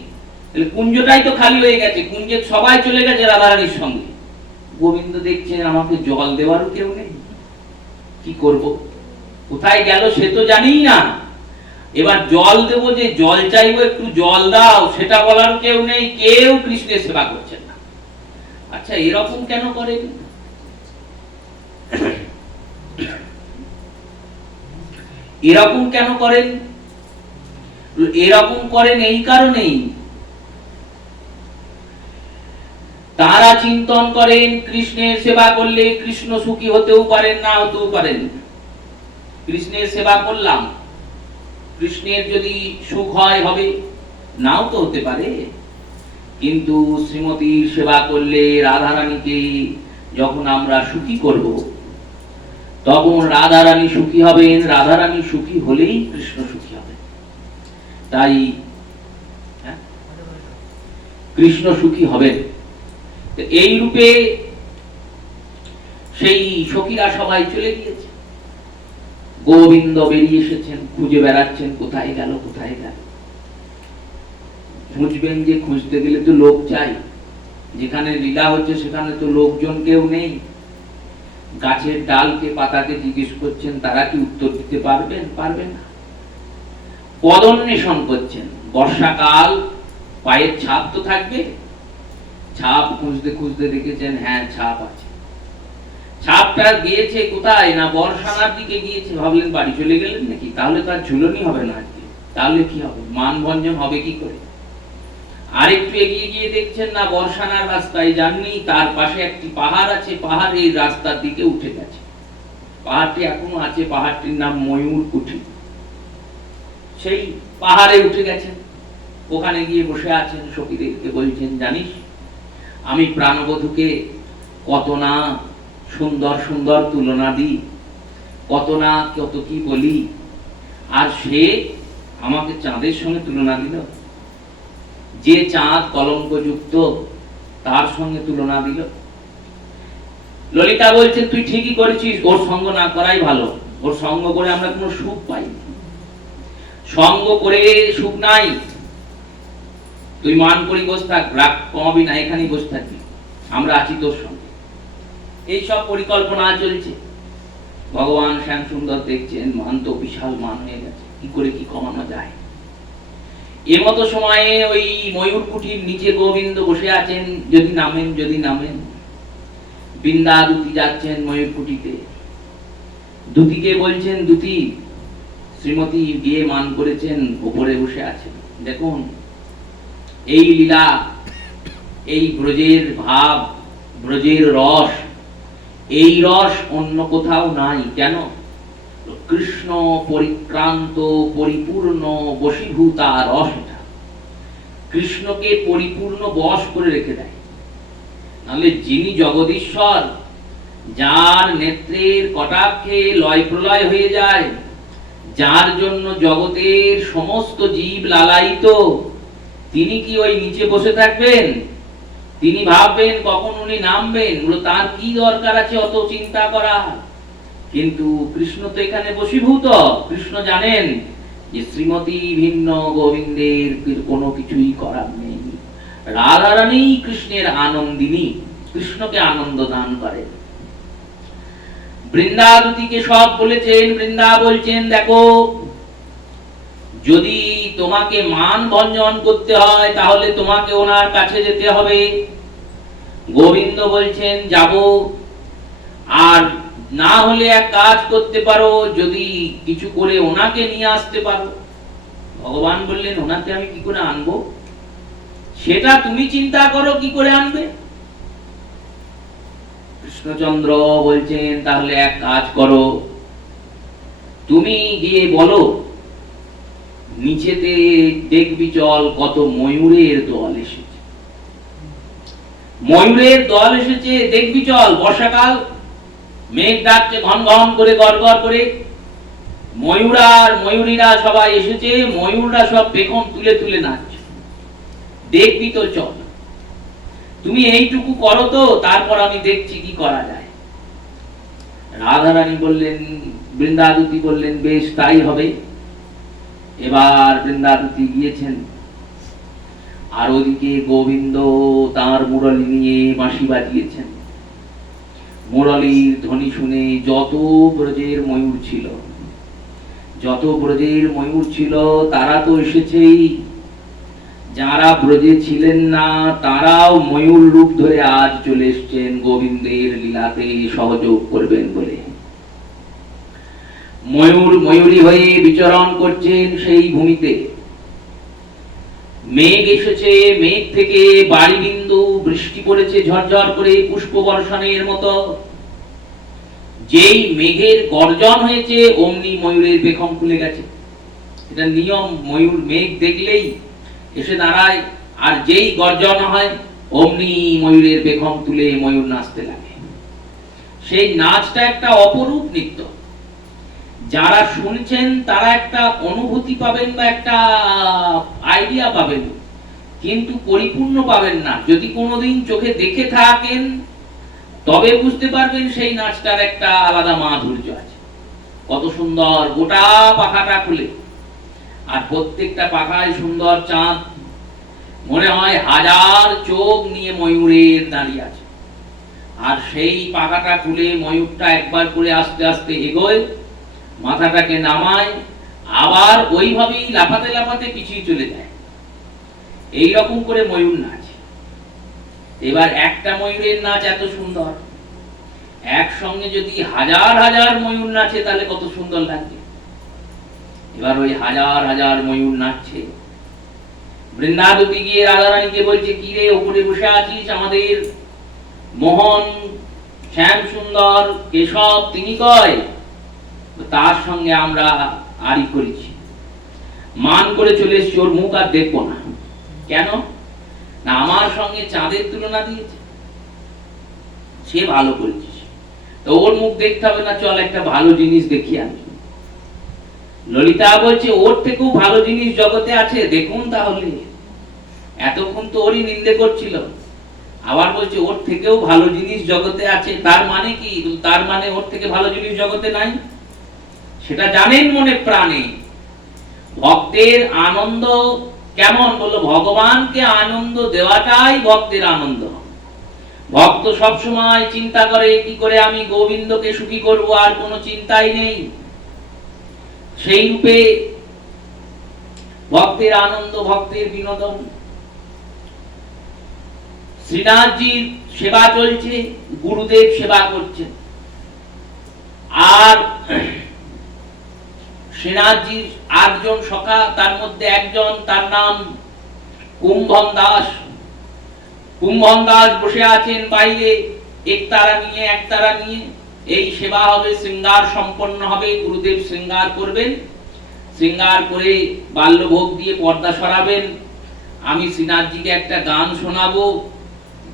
কুঞ্জটাই তো খালি হয়ে গেছে, কুঞ্জের সবাই চলে গেছে রাধারানীর সঙ্গে। গোবিন্দ দেখছেন আমাকে জল দেওয়ারও কেউ নেই, কি করব? কোথায় গেল সে তো জানিই না। এবার জল দেবো, যে জল চাইবো একটু জল দাও, সেটা বলার কেউ নেই। কেউ কৃষ্ণের সেবা করছেন না। আচ্ছা, এরকম কেন করেন? এরকম কেন করেন? এরকম করেন এই কারণেই, তারা চিন্তন করেন কৃষ্ণের সেবা করলে কৃষ্ণ সুখী হতেও পারেন, না হতেও পারেন। কৃষ্ণের সেবা করলাম, কৃষ্ণের যদি সুখ হয় হবে, নাও তো হতে পারে। কিন্তু শ্রীমতীর সেবা করলে, রাধারানীকে যখন আমরা সুখী করব, তখন রাধারানী সুখী হবেন। রাধারানী সুখী হলেই কৃষ্ণ সুখী হবে। তাই কৃষ্ণ সুখী হবেন। এই রূপে সেই সখীরা সবাই চলে গিয়েছে। গোবিন্দ বেরিয়ে এসেছেন, খুঁজে বেড়াচ্ছেন কোথায় গেল, কোথায় গেল। খুঁজবেন যে, খুঁজতে গেলে তো লোক চাই। যেখানে লীলা হচ্ছে সেখানে তো লোকজন কেউ নেই। গাছের ডালকে পাতাকে জিজ্ঞেস করছেন, তারা কি উত্তর দিতে পারবেন? পারবেন না। পদন্বেষণ করছেন। বর্ষাকাল, পায়ের ছাপ তো থাকবে। ছাপ খুঁজতে খুঁজতে দেখেছেন, হ্যাঁ ছাপ আছে। ছাপটা গিয়েছে কোথায়? না বর্ষানার দিকে গিয়েছে। ভাবলেন বাড়ি চলে গেলেন নাকি, তাহলে তার ঝুলনি হবে না আজকে, তাহলে কি হবে? মান ভঞ্জন হবে কি করে? আরেকটু এগিয়ে গিয়ে দেখছেন, না বর্ষানার রাস্তায় যাননি, তার পাশে একটি পাহাড় আছে, পাহাড় এই রাস্তার দিকে উঠে গেছে। পাহাড়টি এখনো আছে, পাহাড়টির নাম ময়ূরকুঠি। সেই পাহাড়ে উঠে গেছেন, ওখানে গিয়ে বসে আছেন। সখীদেরকে বলছেন, জানিস আমি প্রাণবধূকে কত না সুন্দর সুন্দর তুলনা দিই, কত না কত কি বলি, আর সে আমাকে চাঁদের সঙ্গে তুলনা দিল। যে চাঁদ কলঙ্কযুক্ত, তার সঙ্গে তুলনা দিল। ললিতা বলছেন, তুই ঠিকই করেছিস, ওর সঙ্গ না করাই ভালো। ওর সঙ্গ করে আমরা কোনো সুখ পাই, সঙ্গ করে সুখ নাই। তুই মান করি বসে থাক, রাগ কমাবি না, এখানেই বসে থাকবি, আমরা আছি তোর সঙ্গে। এইসব পরিকল্পনা চলছে। ভগবান শ্যাম সুন্দর দেখছেন, মান তো বিশাল মান হয়ে গেছে, কি করে কি কমানো যায়। এমতো সময়ে ওই ময়ূরকুঠির নিচে গোবিন্দ বসে আছেন। যদি নামেন, যদি নামেন। বৃন্দা দুতি যাচ্ছেন ময়ূরকুঠিতে। দুতিকে বলছেন, দুতি শ্রীমতী গিয়ে মান করেছেন, উপরে বসে আছেন। দেখুন এই লীলা, এই ব্রজের ভাব, ব্রজের রস, এই রস অন্য কোথাও নাই। কেন? কৃষ্ণ পরিক্রান্ত পরিপূর্ণ বশীভূতা রস। এটা কৃষ্ণকে পরিপূর্ণ বশ করে রেখে দেয়। নাহলে যিনি জগদীশ্বর, যার নেত্রের কটাক্ষে লয় প্রলয় হয়ে যায়, যার জন্য জগতের সমস্ত জীব লালায়িত, তিনি কি ওই নিচে বসে থাকবেন? তিনি ভাববেন কখন উনি নামবেন? তার কি দরকার আছে অত চিন্তা করা? কিন্তু কৃষ্ণ তো এখানে বশীভূত। কৃষ্ণ জানেন যে শ্রীমতী ভিন্ন, গোবিন্দের কোনো কিছুই করার নেই। রাধারানী কৃষ্ণের আনন্দিনী, কৃষ্ণকে আনন্দ দান করেন। বৃন্দাবতীকে সব বলেছেন। বৃন্দা বলছেন, দেখো যদি তোমাকে মান ভঞ্জন করতে হয়, তাহলে তোমাকে ওনার কাছে যেতে হবে। গোবিন্দ বলছেন, যাব। আর না হলে এক কাজ করতে পারো, যদি কিছু করে ওনাকে নিয়ে আসতে পারো। ভগবান বললেন, ওনাকে আমি কি করে আনবো? সেটা তুমি চিন্তা করো, কি করে আনবে। কৃষ্ণচন্দ্র বলছেন, তাহলে এক কাজ করো, তুমি গিয়ে বলো নিচেতে দেখবি চল কত ময়ূরের দল এসেছে, ময়ূরের দল এসেছে দেখবি চল। বর্ষাকাল, মেঘ ডাকছে ঘন ঘন করে, গড়গড় করে, ময়ূর আর ময়ূরীরা সবাই এসেছে, ময়ূররা সব পেখম তুলে তুলে নাচছে, দেখবি তো চল। তুমি এইটুকু করো তো, তারপর আমি দেখছি কি করা যায়। রাধারানী বললেন, বৃন্দাবতী বললেন, বেশ তাই হবে। এবার বৃন্দাবতী গিয়েছেন, আর ওদিকে গোবিন্দ তার মুরলী নিয়ে বাঁশি বাজিয়েছেন। মুরলীর ধ্বনি শুনে যত ব্রজের ময়ূর ছিল, যত ব্রজের ময়ূর ছিল তারা তো এসেছেই, যারা ব্রজে ছিলেন না তারাও ময়ূর রূপ ধরে আজ চলে এসেছেন গোবিন্দের লীলাতে সহযোগ করবেন বলে। ময়ূর ময়ূরী হয়ে বিচরণ করছেন সেই ভূমিতে। মেঘ এসেছে, মেঘ থেকে বাড়ি বিন্দু বৃষ্টি পড়েছে ঝরঝর করে পুষ্প বর্ষণের মতো। যেই মেঘের গর্জন হয়েছে অমনি ময়ূরের পেখম খুলে গেছে। এটা নিয়ম, ময়ূর মেঘ দেখলেই এসে দাঁড়ায়, আর যেই গর্জন হয় অমনি ময়ূরের পেখম তুলে ময়ূর নাচতে লাগে। সেই নাচটা একটা অপরূপ নৃত্য। যারা শুনছেন তারা একটা অনুভূতি পাবেন বা একটা আইডিয়া পাবেন, কিন্তু পরিপূর্ণ পাবেন না। যদি কোনোদিন চোখে দেখে থাকেন তবে বুঝতে পারবেন সেই নাচটার একটা আলাদা মাধুর্য আছে। কত সুন্দর, গোটা পাখাটা খুলে, আর প্রত্যেকটা পাখায় সুন্দর চাঁদ, মনে হয় হাজার চোখ নিয়ে ময়ূরের দাঁড়িয়ে আছে। আর সেই পাখাটা খুলে ময়ূরটা একবার করে আস্তে আস্তে এগোয়, মাথাটাকে নামায়, আবার ওইভাবেই লাফাতে লাফাতে পিছিয়ে চলে যায়। এইরকম করে ময়ূর নাচ। এবার একটা ময়ূরের নাচ এত সুন্দর, একসঙ্গে যদি হাজার হাজার ময়ূর নাচে তাহলে কত সুন্দর লাগবে। এবার ওই হাজার হাজার ময়ূর নাচছে। বৃন্দাবতী গিয়ে রাধারানীকে বলছে, কি রে ওপরে বসে আছিস, আমাদের মোহন শ্যাম সুন্দর কেশব তিনি কয়? তার সঙ্গে আমরা আড়ি করেছি, মান করে চলে এসেছি, ওর মুখ আর দেখবো না। কেন না, আমার সঙ্গে চাঁদের তুলনা দিয়েছে, সে ভালো করেছিস, তো ওর মুখ দেখতে হবে না, চল একটা ভালো জিনিস দেখি আমি। ললিতা বলছে, ওর থেকেও ভালো জিনিস জগতে আছে, দেখুন তাহলে। এতক্ষণ তো ওরই নিন্দে করছিল, আবার বলছে ওর থেকেও ভালো জিনিস জগতে আছে। তার মানে কি? তার মানে ওর থেকে ভালো জিনিস জগতে নাই, সেটা জানেন মনে প্রাণে। ভক্তের আনন্দ কেমন বললো, ভগবানকে আনন্দ দেওয়াটাই ভক্তের আনন্দ। ভক্ত সব সময় চিন্তা করে কি করে আমি গোবিন্দকে সুখী করব, আর কোনো চিন্তাই নেই। সেই রূপে ভক্তের আনন্দ, ভক্তের বিনোদন। শ্রীনাথজির সেবা চলছে, গুরুদেব সেবা করছেন, আর শ্রীনাথজির আটজন সখা, তার মধ্যে একজন, তার নাম কুম্ভন দাস। কুম্ভন দাস বসে আছেন বাইরে একতারা নিয়ে। এই সেবা হবে, শৃঙ্গার সম্পন্ন হবে, গুরুদেব শৃঙ্গার করবেন, শৃঙ্গার করে বাল্যভোগ দিয়ে পর্দা সরাবেন। আমি শ্রীনাথজিকে একটা গান শোনাবো,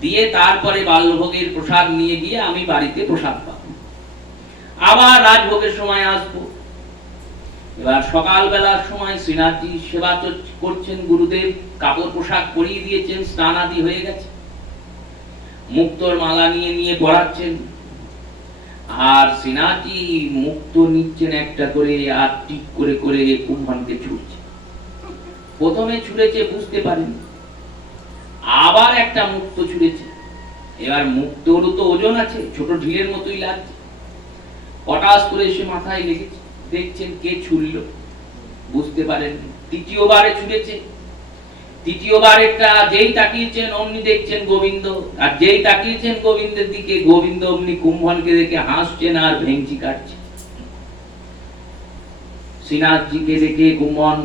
দিয়ে তারপরে বাল্যভোগের প্রসাদ নিয়ে গিয়ে আমি বাড়িতে প্রসাদ পাবো, আবার রাজভোগের সময় আসবো। এবার সকালবেলার সময় শ্রীনাথজি সেবা করছেন, গুরুদেব কাপড় পোশাক পরিয়ে দিয়েছেন, স্নান আদি হয়ে গেছে, মুক্তোর মালা নিয়ে পড়াচ্ছেন, আর শ্রীনাথজি মুক্ত নিচ্ছেন একটা করে, আর টিক করে করে কুম্ভনকে ছুঁড়ছে। প্রথমে ছুঁড়েছে বুঝতে পারেন, আবার একটা মুক্ত ছুঁড়েছে। এবার মুক্তরও তো ওজন আছে, ছোট ঢিলের মতোই লাগছে, পটাশ করে এসে মাথায় লেগেছে। দেখছেন কে ছুড়ল, বুঝতে পারেন। তৃতীয়বারে ছুঁড়েছে, তৃতীয়বারেরটা যেই তাকিয়েছেন অমনি দেখছেন গোবিন্দ, আর যেই তাকিয়েছেন গোবিন্দের দিকে, গোবিন্দ অমনি কুম্ভনকে দেখে হাসছেন আর ভেঙচি কাটছে। শ্রীনাথজিকে দেখে কুম্ভন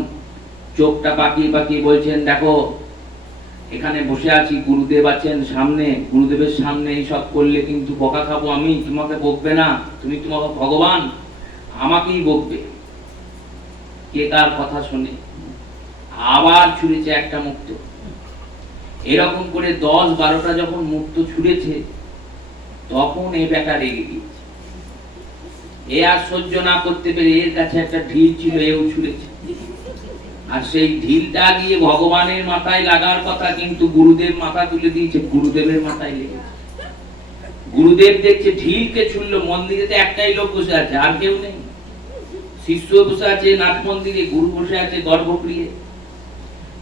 চোখটা পাকিয়ে পাকিয়ে বলছেন, দেখো এখানে বসে আছি, গুরুদেব আছেন সামনে, গুরুদেবের সামনে এইসব করলে কিন্তু বকা খাবো আমি, তোমাকে বকবে না, তুমি তোমাকে ভগবান, আমাকেই বকবে। কে কার কথা শুনে? আবার ছুঁড়েছে একটা মুক্ত। এরকম করে 10-12টা যখন মুক্ত ছুঁড়েছে, তখন এই বেটা রেগে গিয়েছে। এ আর সহ্য না করতে পেরে এর কাছে একটা ঢিল ছিল, এও ছুঁড়েছে। আর সেই ঢিলটা গিয়ে ভগবানের মাথায় লাগার কথা, কিন্তু গুরুদেব মাথা তুলে দিয়েছে, গুরুদেবের মাথায় লেগেছে। গুরুদেব দেখছে ঢিলকে ছুঁড়লো, মন্দিরেতে একটাই লোক বসে আছে, আর কেউ নেই। শিষ্য বসে আছে নাট মন্দিরে, গুরু বসে আছে গর্ভগৃহে।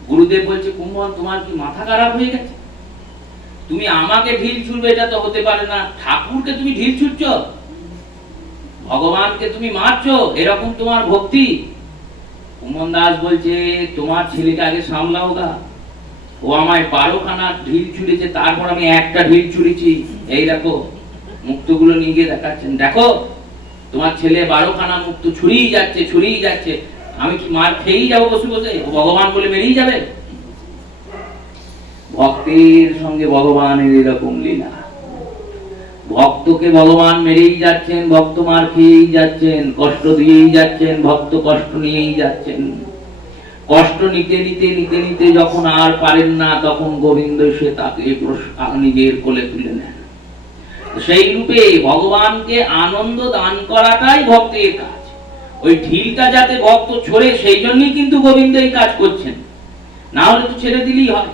গুরুদেব বলছে, কুম্ভন তোমার কি মাথা খারাপ হয়ে গেছে? তুমি আমাকে ঢিল ছুঁড়বে, এটা তো হতে পারে না। ঠাকুরকে তুমি ঢিল ছুঁড়ছ, ভগবানকে তুমি মারছো, এরকম তোমার ভক্তি? কুম্ভন দাস বলছে, তোমার ছেলেকে আগে সামলাও গা। ও আমায় 12খানা ঢিল ছুঁড়েছে, তারপর আমি একটা ঢিল ছুঁড়েছি। এই দেখো মুক্তগুলো নিয়ে গিয়ে দেখাচ্ছেন, দেখো তোমার ছেলে 12খানা মুক্ত ছুঁড়িয়ে যাচ্ছে, ছুঁড়িয়ে যাচ্ছে। আমি কি মার খেয়েই যাবো বসে বসে? ভগবান বলে মেরেই যাবে? ভক্তের সঙ্গে ভগবানের এরকম লীলা। ভক্তকে ভগবান মেরেই যাচ্ছেন, ভক্ত মার খেয়েই যাচ্ছেন, কষ্ট দিয়েই যাচ্ছেন, ভক্ত কষ্ট নিয়েই যাচ্ছেন। কষ্ট নিতে নিতে নিতে নিতে যখন আর পারেন না, তখন গোবিন্দ সে তাকে নিজের কোলে তুলে নেন। সেই রূপে ভগবানকে আনন্দ দান করাটাই ভক্তের কাজ। ওই ঢিলটা যাতে ভক্ত ছড়ে, সেই জন্যই কিন্তু গোবিন্দ এই কাজ করছেন, না হলে তো ছেড়ে দিলেই হয়।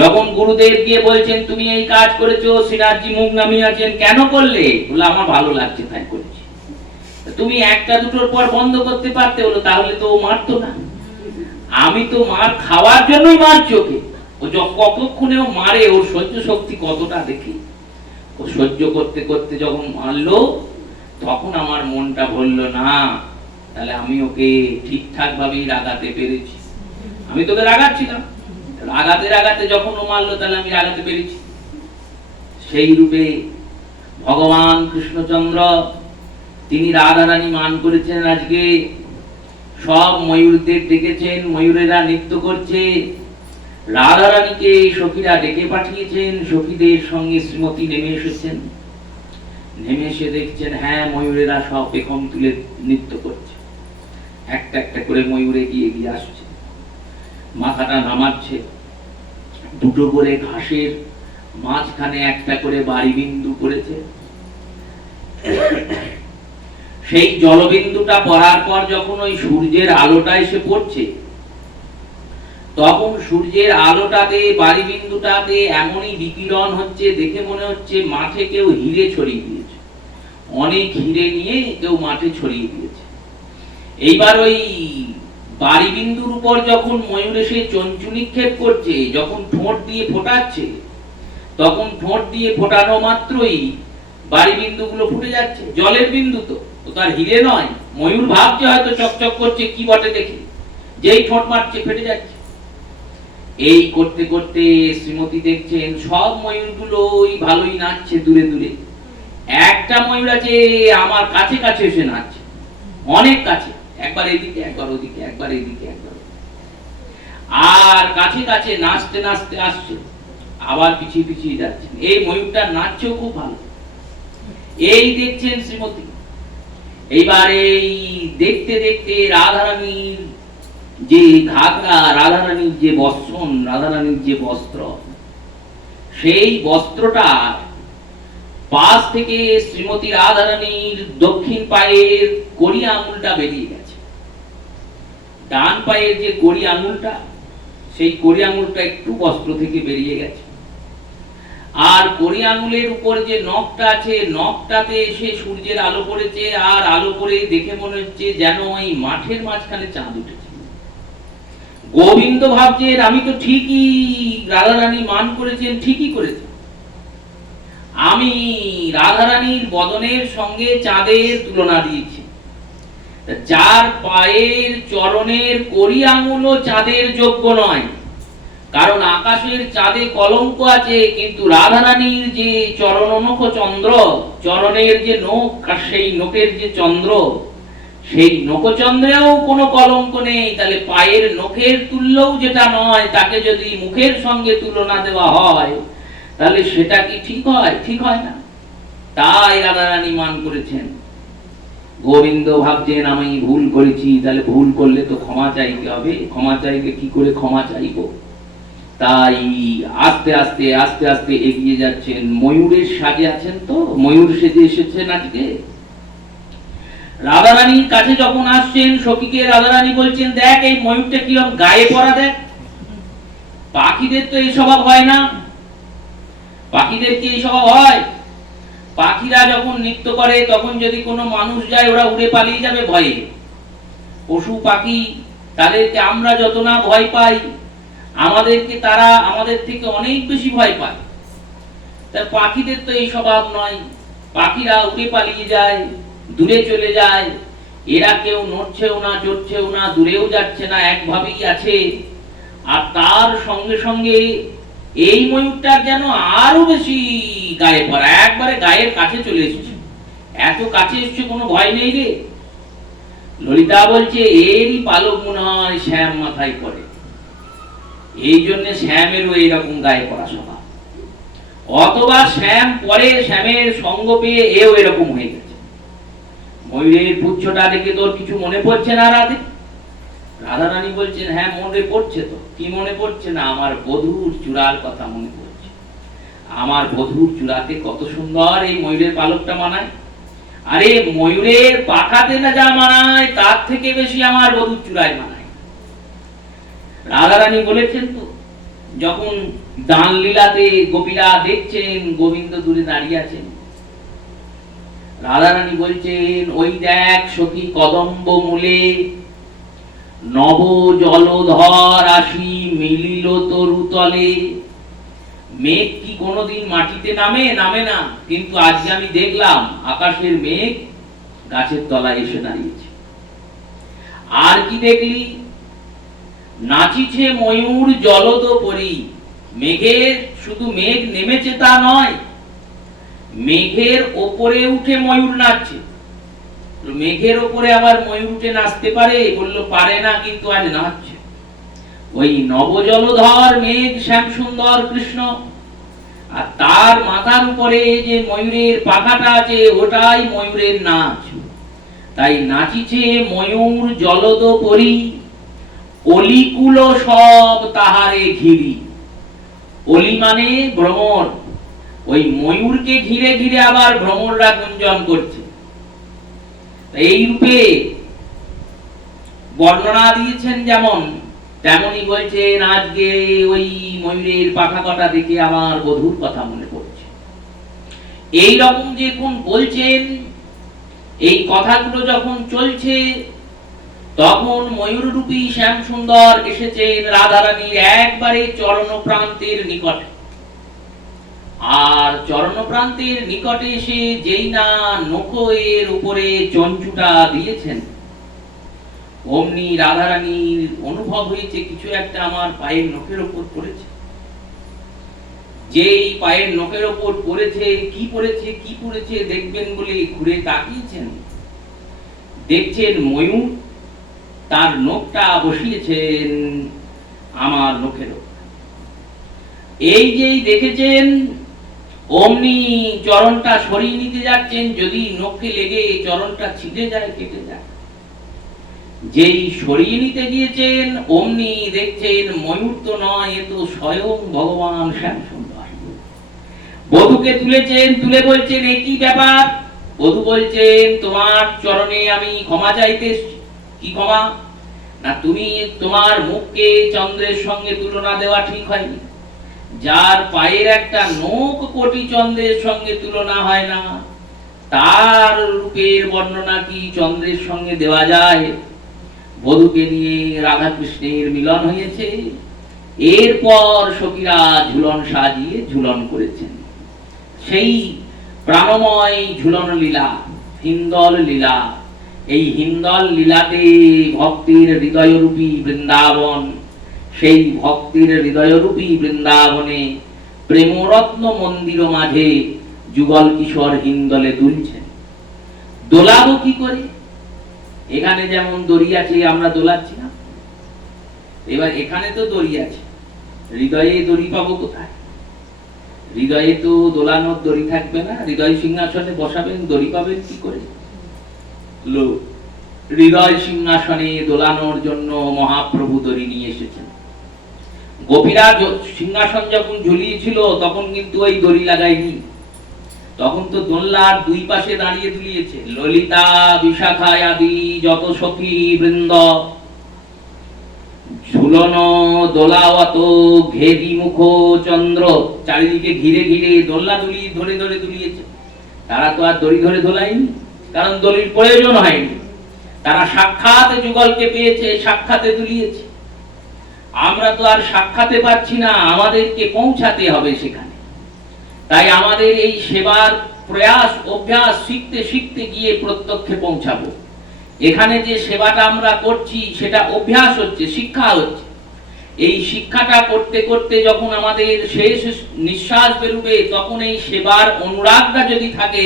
যখন গুরুদেব গিয়ে বলছেন, তুমি এই কাজ করেছো, শ্রীনাথজি মুখ নামিয়ে আছেন, কেন করলে? বলে, আমার ভালো লাগছে তাই করেছি। তুমি একটা দুটোর পর বন্ধ করতে পারতে, হলো তাহলে তো ও মারতো না। আমি তো মার খাওয়ার জন্যই মারছি ওকে। ও কতক্ষণে ও মারে, ওর সহ্য শক্তি কতটা দেখি। ও সহ্য করতে করতে যখন মারলো, তখন আমার মনটা বললো, না তাহলে আমি ওকে ঠিকঠাক ভাবেই রাগাতে পেরেছি। আমি তোকে রাগাচ্ছিলাম, রাগাতে রাগাতে যখন ও মারলো, তাহলে আমি রাগাতে পেরেছি। সেই রূপে ভগবান কৃষ্ণচন্দ্র তিনি রাধারানী মান করেছেন। আজকে সব ময়ূরদের ডেকেছেন, ময়ূরেরা নৃত্য করছে। রাধারানীকে সখীরা ডেকে পাঠিয়েছেন, সখীদের সঙ্গে শ্রীমতী নেমে এসেছেন। নেমে এসে দেখছেন, হ্যাঁ ময়ূরেরা সব পেখম তুলে নৃত্য করছে। একটা একটা করে ময়ূর এগিয়ে এগিয়ে আসছে, মাথাটা নামাচ্ছে। দুটো করে ঘাসের মাঝখানে একটা করে বাড়ি বিন্দু করেছে। সেই জলবিন্দুটা পড়ার পর যখন ওই সূর্যের আলোটা এসে পড়ছে, তখন সূর্যের আলোটাতে বাড়ি বিন্দুটাতে এমনই বিকিরণ হচ্ছে, দেখে মনে হচ্ছে মাঠে কেউ হিরে ছড়িয়ে দিয়েছে। অনেক হিরে নিয়ে কেউ মাঠে ছড়িয়ে দিয়েছে। এইবার ওই বাড়ি বিন্দুর উপর যখন ময়ূর এসে চঞ্চু নিক্ষেপ করছে, যখন ঠোঁট দিয়ে ফোটাচ্ছে, তখন ঠোঁট দিয়ে ফোটানো মাত্রই বাড়ি বিন্দুগুলো ফুটে যাচ্ছে। জলের বিন্দু তো, ও তো আর হিরে নয়। ময়ূর ভাবছে হয়তো চকচক করছে, কি বটে দেখি, যেই ঠোঁট মারছে ফেটে যাচ্ছে। এই করতে করতে শ্রীমতী দেখছেন সব ময়ূরগুলো ওই ভালোই নাচছে দূরে দূরে। একটা ময়ূর আছে আমার কাছে কাছে এসে নাচছে, অনেক কাছে, একবার এদিকে একবার ওদিকে, একবার এদিকে একবার, আর কাছে কাছে নাচতে নাচতে আসছে, আবার পিছিয়ে পিছিয়ে যাচ্ছে। এই ময়ূরটা নাচছেও খুব ভালো। এই দেখছেন শ্রীমতী। এইবার এই দেখতে দেখতে রাধারানীর যে ঘাগরা, রাধারানীর যে বস্ত্রণ, রাধারানীর যে বস্ত্র, সেই বস্ত্রটা পাশ থেকে শ্রীমতী রাধারানীর দক্ষিণ পায়ের কড়ি আঙুলটা বেরিয়ে গেছে। ডান পায়ের যে কড়ি আঙুলটা, সেই কড়ি আঙুলটা একটু বস্ত্র থেকে বেরিয়ে গেছে। আর কড়ি আঙুলের উপর যে নখটা আছে, নখটাতে এসে সূর্যের আলো পড়েছে। আর আলো পড়ে দেখে মনে হচ্ছে যেন ওই মাঠের মাঝখানে চাঁদ উঠেছে। গোবিন্দ ভাবছেন, আমি তো ঠিকই রাধারানী মান করেছেন, ঠিকই করেছেন। আমি রাধারানীর বদনের সঙ্গে চাঁদের তুলনা দিয়েছি। যার পায়ের চরণের কড়ি আঙুলও চাঁদের যোগ্য নয়, কারণ আকাশের চাঁদে কলঙ্ক আছে, কিন্তু রাধারানীর যে চরণ নখ চন্দ্র, চরণের যে নখ, সেই নখের যে চন্দ্র, সেই নখচন্দ্রেও কোনো কলঙ্ক নেই। তাহলে পায়ের নখের তুল্যও যেটা নয়, তাকে যদি মুখের সঙ্গে তুলনা দেওয়া হয়, তাহলে সেটা কি ঠিক হয়? ঠিক হয় না। তাই রাধারানী মান করেছেন। গোবিন্দ ভাবছেন আমি ভুল করেছি, তাহলে ভুল করলে তো ক্ষমা চাইতে হবে, ক্ষমা চাইলে কি করে ক্ষমা চাইব? তাই আস্তে আস্তে আস্তে আস্তে এগিয়ে যাচ্ছেন। ময়ূরের সাজে আছেন, তো ময়ূর সেজে এসেছেন আজকে। রাধারানীর কাছে যখন আসছেন, সখীকে রাধারানী বলছেন, দেখ এই ময়ূরটা কিরকম গায়ে পড়া, দেখ। পাখিদের তো এই স্বভাব হয় না। পাখিদের কি এই স্বভাব হয়? পাখিরা যখন নৃত্য করে তখন যদি কোনো মানুষ যায়, ওরা উড়ে পালিয়ে যাবে ভয়ে। পশু পাখি তাদেরকে আমরা যত না ভয় পাই, আমাদেরকে তারা আমাদের থেকে অনেক বেশি ভয় পায়। তা পাখিদের তো এই স্বভাব নয়। পাখিরা উড়ে পালিয়ে যায়, দূরে চলে যায়। এরা কেউ নড়ছেও না, চড়ছেও না, দূরেও যাচ্ছে না, একভাবেই আছে। আর তার সঙ্গে সঙ্গে এই ময়ূরটার যেন আরো বেশি গায়ে পড়া, একবারে গায়ের কাছে চলে এসেছে। এত কাছে এসছে, কোনো ভয় নেই রে। ললিতা বলছে, এরই পালক মনে হয় শ্যাম মাথায় পড়ে, এই জন্য শ্যামেরও এইরকম গায়ে পড়া স্বভাব। অথবা শ্যাম পরে, শ্যামের সঙ্গ পেয়ে এও এরকম হয়ে গেছে। ময়ূরের পুচ্ছটা দেখে তোর কিছু মনে পড়ছে না রাধে? রাধারানী বলছেন, হ্যাঁ মনে পড়ছে তো। কি মনে পড়ছে না? আমার বধূর চূড়ার কথা মনে পড়ছে। আমার বধূর চূড়াতে কত সুন্দর এই ময়ূরের পালকটা মানায়। আরে ময়ূরের পাখাতে না যা মানায়, তার থেকে বেশি আমার বধূর চূড়ায় মানায়। রাধারানী বলেছেন তো, যখন দান লীলাতে গোপীরা দেখছেন গোবিন্দ দূরে দাঁড়িয়ে আছেন, রাধারানী বলছেন, ওই দেখ সখী কদম্ব মূলে নব জলধর আসি মিলিল তরুতলে। মেঘ কি কোনোদিন মাটিতে নামে? নামে না। কিন্তু আজকে আমি দেখলাম আকাশের মেঘ গাছের তলায় এসে দাঁড়িয়েছে। আর কি দেখলি? নাচিছে ময়ূর জলদ পরি। মেঘের শুধু মেঘ নেমেছে তা নয়, মেঘের ওপরে উঠে ময়ূর নাচছে। মেঘের ওপরে আবার ময়ূর উঠে নাচতে পারে? বললো পারে না, কিন্তু আজ নাচছে। ওই নবজলধর মেঘ শ্যাম সুন্দর কৃষ্ণ, আর তার মাথার উপরে যে ময়ূরের পাখাটা আছে, ওটাই ময়ূরের নাচ। তাই নাচিছে ময়ূর জলদ পরি, অলিকুল সব তাহারে ঘিরি। অলি মানে ভ্রমর। ওই ময়ূরকে ঘিরে ঘিরে আবার ভ্রমররা গুঞ্জন করছে। এই রূপে বর্ণনা দিয়েছেন যেমন, তেমনি বলছেন আজকে ওই ময়ূরের পাখা কটা দেখে আমার বধূর কথা মনে পড়ছে। এই রকম যে কোন বলছেন, এই কথাগুলো যখন চলছে, তখন ময়ূররূপী শ্যাম সুন্দর এসেছেন রাধারানীর একবারে চরণ প্রান্তের নিকটে। আর চরণ প্রান্তের নিকটে এসে যেই না নখের উপরে চঞ্চুটা দিয়েছেন, অমনি রাধারানীর অনুভব হয়েছে কিছু একটা আমার পায়ের নখের উপর পড়েছে। যেই পায়ের নখের উপর পড়েছে, কি পড়েছে কি পড়েছে দেখবেন বলে ঘুরে তাকিয়েছেন, দেখছেন ময়ূর তার নখটা বসিয়েছেন আমার নখের উপর। এই যেই দেখেছেন, অমনি চরণটা সরিয়ে নিতে যাচ্ছেন, যদি নখে লেগে চরণটা ছিঁড়ে যায়, কেটে যায়। যেই সরিয়ে নিতে গিয়েছেন, অমনি দেখছেন ময়ূর তো নয়, এ তো স্বয়ং ভগবান শ্যাম সুন্দর। বধূকে তুলেছেন, তুলে বলছেন, এ কি ব্যাপার? বধূ বলছেন, তোমার চরণে আমি ক্ষমা চাইতে এসেছি। কি ক্ষমা? না, তুমি তোমার মুখকে চন্দ্রের সঙ্গে তুলনা দেওয়া ঠিক হয়নি। যার পায়ের একটা নখ কোটি চন্দ্রের সঙ্গে তুলনা হয় না, তার রূপের বর্ণনা কি চন্দ্রের সঙ্গে দেওয়া যায়? বধূকে নিয়ে রাধা কৃষ্ণের মিলন হয়েছে। এরপর সখীরা ঝুলন সাজিয়ে ঝুলন করেছেন। সেই প্রাণময় ঝুলন লীলা, হিন্দল লীলা। এই হিন্দল লীলাতে ভক্তির হৃদয়রূপী বৃন্দাবন, সেই ভক্তির হৃদয়রূপী বৃন্দাবনে প্রেমরত্ন মন্দির মাঝে যুগল কিশোর হিন্দলে দুলছেন। দোলাবো কি করে? এখানে যেমন দড়ি আছে, আমরা দোলাচ্ছি না? এবার এখানে তো দড়ি আছে, হৃদয়ে দড়ি পাবো কোথায়? হৃদয়ে তো দোলানোর দড়ি থাকবে না। হৃদয় সিংহাসনে বসাবেন, দড়ি পাবেন কি করে? লোক হৃদয় সিংহাসনে দোলানোর জন্য মহাপ্রভু দড়ি নিয়ে এসেছেন। গোপীরা সিংহাসন যখন ঝুলিয়েছিল তখন কিন্তু ওই দড়ি লাগায়নি, তখন তো দোলনার দুই পাশে দাঁড়িয়ে দুলিয়েছে ললিতা বিশাখা আদি যত সখী বৃন্দ, ঝুলন দোলাওয়াত ঘেরি মুখ চন্দ্র, চারিদিকে ঘিরে ঘিরে দোলনা দুলি ধরে ধরে দুলিয়েছে। তারা তো আর দড়ি ধরে দোলায়নি, কারণ দড়ির প্রয়োজন হয়নি, তারা সাক্ষাৎ যুগলকে পেয়েছে, সাক্ষাতে দুলিয়েছে। আমরা তো আর সাক্ষাতে পাচ্ছি না, আমাদেরকে পৌঁছাতে হবে সেখানে। তাই আমাদের এই সেবার প্রয়াস অভ্যাস শিখতে শিখতে গিয়ে প্রত্যক্ষে পৌঁছাবো। এখানে যে সেবাটা আমরা করছি সেটা অভ্যাস হচ্ছে, শিক্ষা হচ্ছে। এই শিক্ষাটা করতে করতে যখন আমাদের শেষ নিঃশ্বাস বেরোবে, তখন এই সেবার অনুরাগটা যদি থাকে,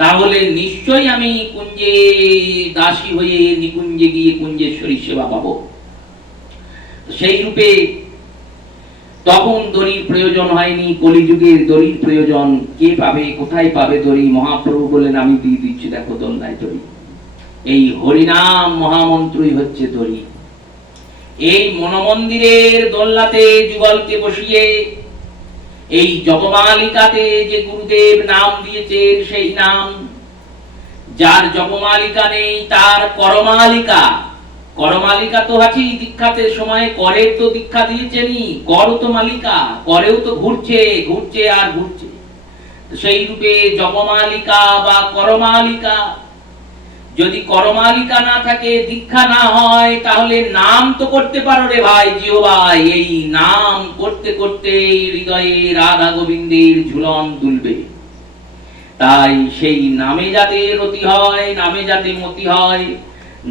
তাহলে নিশ্চয়ই আমি কুঞ্জে দাসী হয়ে নিকুঞ্জে গিয়ে কুঞ্জেশ্বরী সেবা পাবো। সেই রূপে তখন দড়ির প্রয়োজন হয়নি, কলিযুগের দড়ির প্রয়োজন। কে পাবে, কোথায় পাবে দড়ি? মহাপ্রভু বলেন আমি দিয়ে দিচ্ছি, দেখো দোলনায় দড়ি। এই হরিনাম মহামন্ত্রই হচ্ছে দড়ি। এই মনমন্দিরের দোলনাতে যুগলকে বসিয়ে এই জপমালিকাতে যে গুরুদেব নাম দিয়েছেন সেই নাম, যার জপমালিকা নেই তার করমালিকা। করমালিকা তো আছে দীক্ষাতে সময়, করের তো দীক্ষা দিয়েছেনই, করও তো মালিকা, করেও তো ঘুরছে ঘুরছে আর ঘুরছে। সেই রূপে জপমালিকা বা করমালিকা, যদি করমালিকা না থাকে, দীক্ষা না হয়, তাহলে নাম তো করতে পারো রে ভাই জিহ্বায়। এই নাম করতে করতে হৃদয়ে রাধা গোবিন্দের ঝুলন দুলবে। তাই সেই নামে যাতে রতি হয়, নামে যাতে মতি হয়,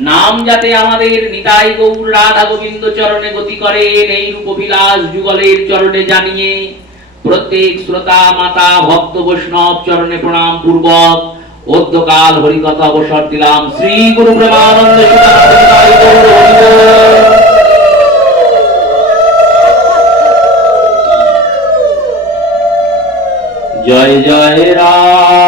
নাম যাতে আমাদের নিতাই গৌর রাধা গোবিন্দ চরণে গতি করে, এই রূপবিলাস যুগলের চরণে জানিয়ে প্রত্যেক শ্রোতা মাতা ভক্ত বৈষ্ণব চরণে প্রণাম পূর্বক অদ্যকাল হরিকথা অবসর দিলাম। শ্রী গুরু প্রেমানন্দ নিতাই গৌর হরি বল। জয় জয় রাম।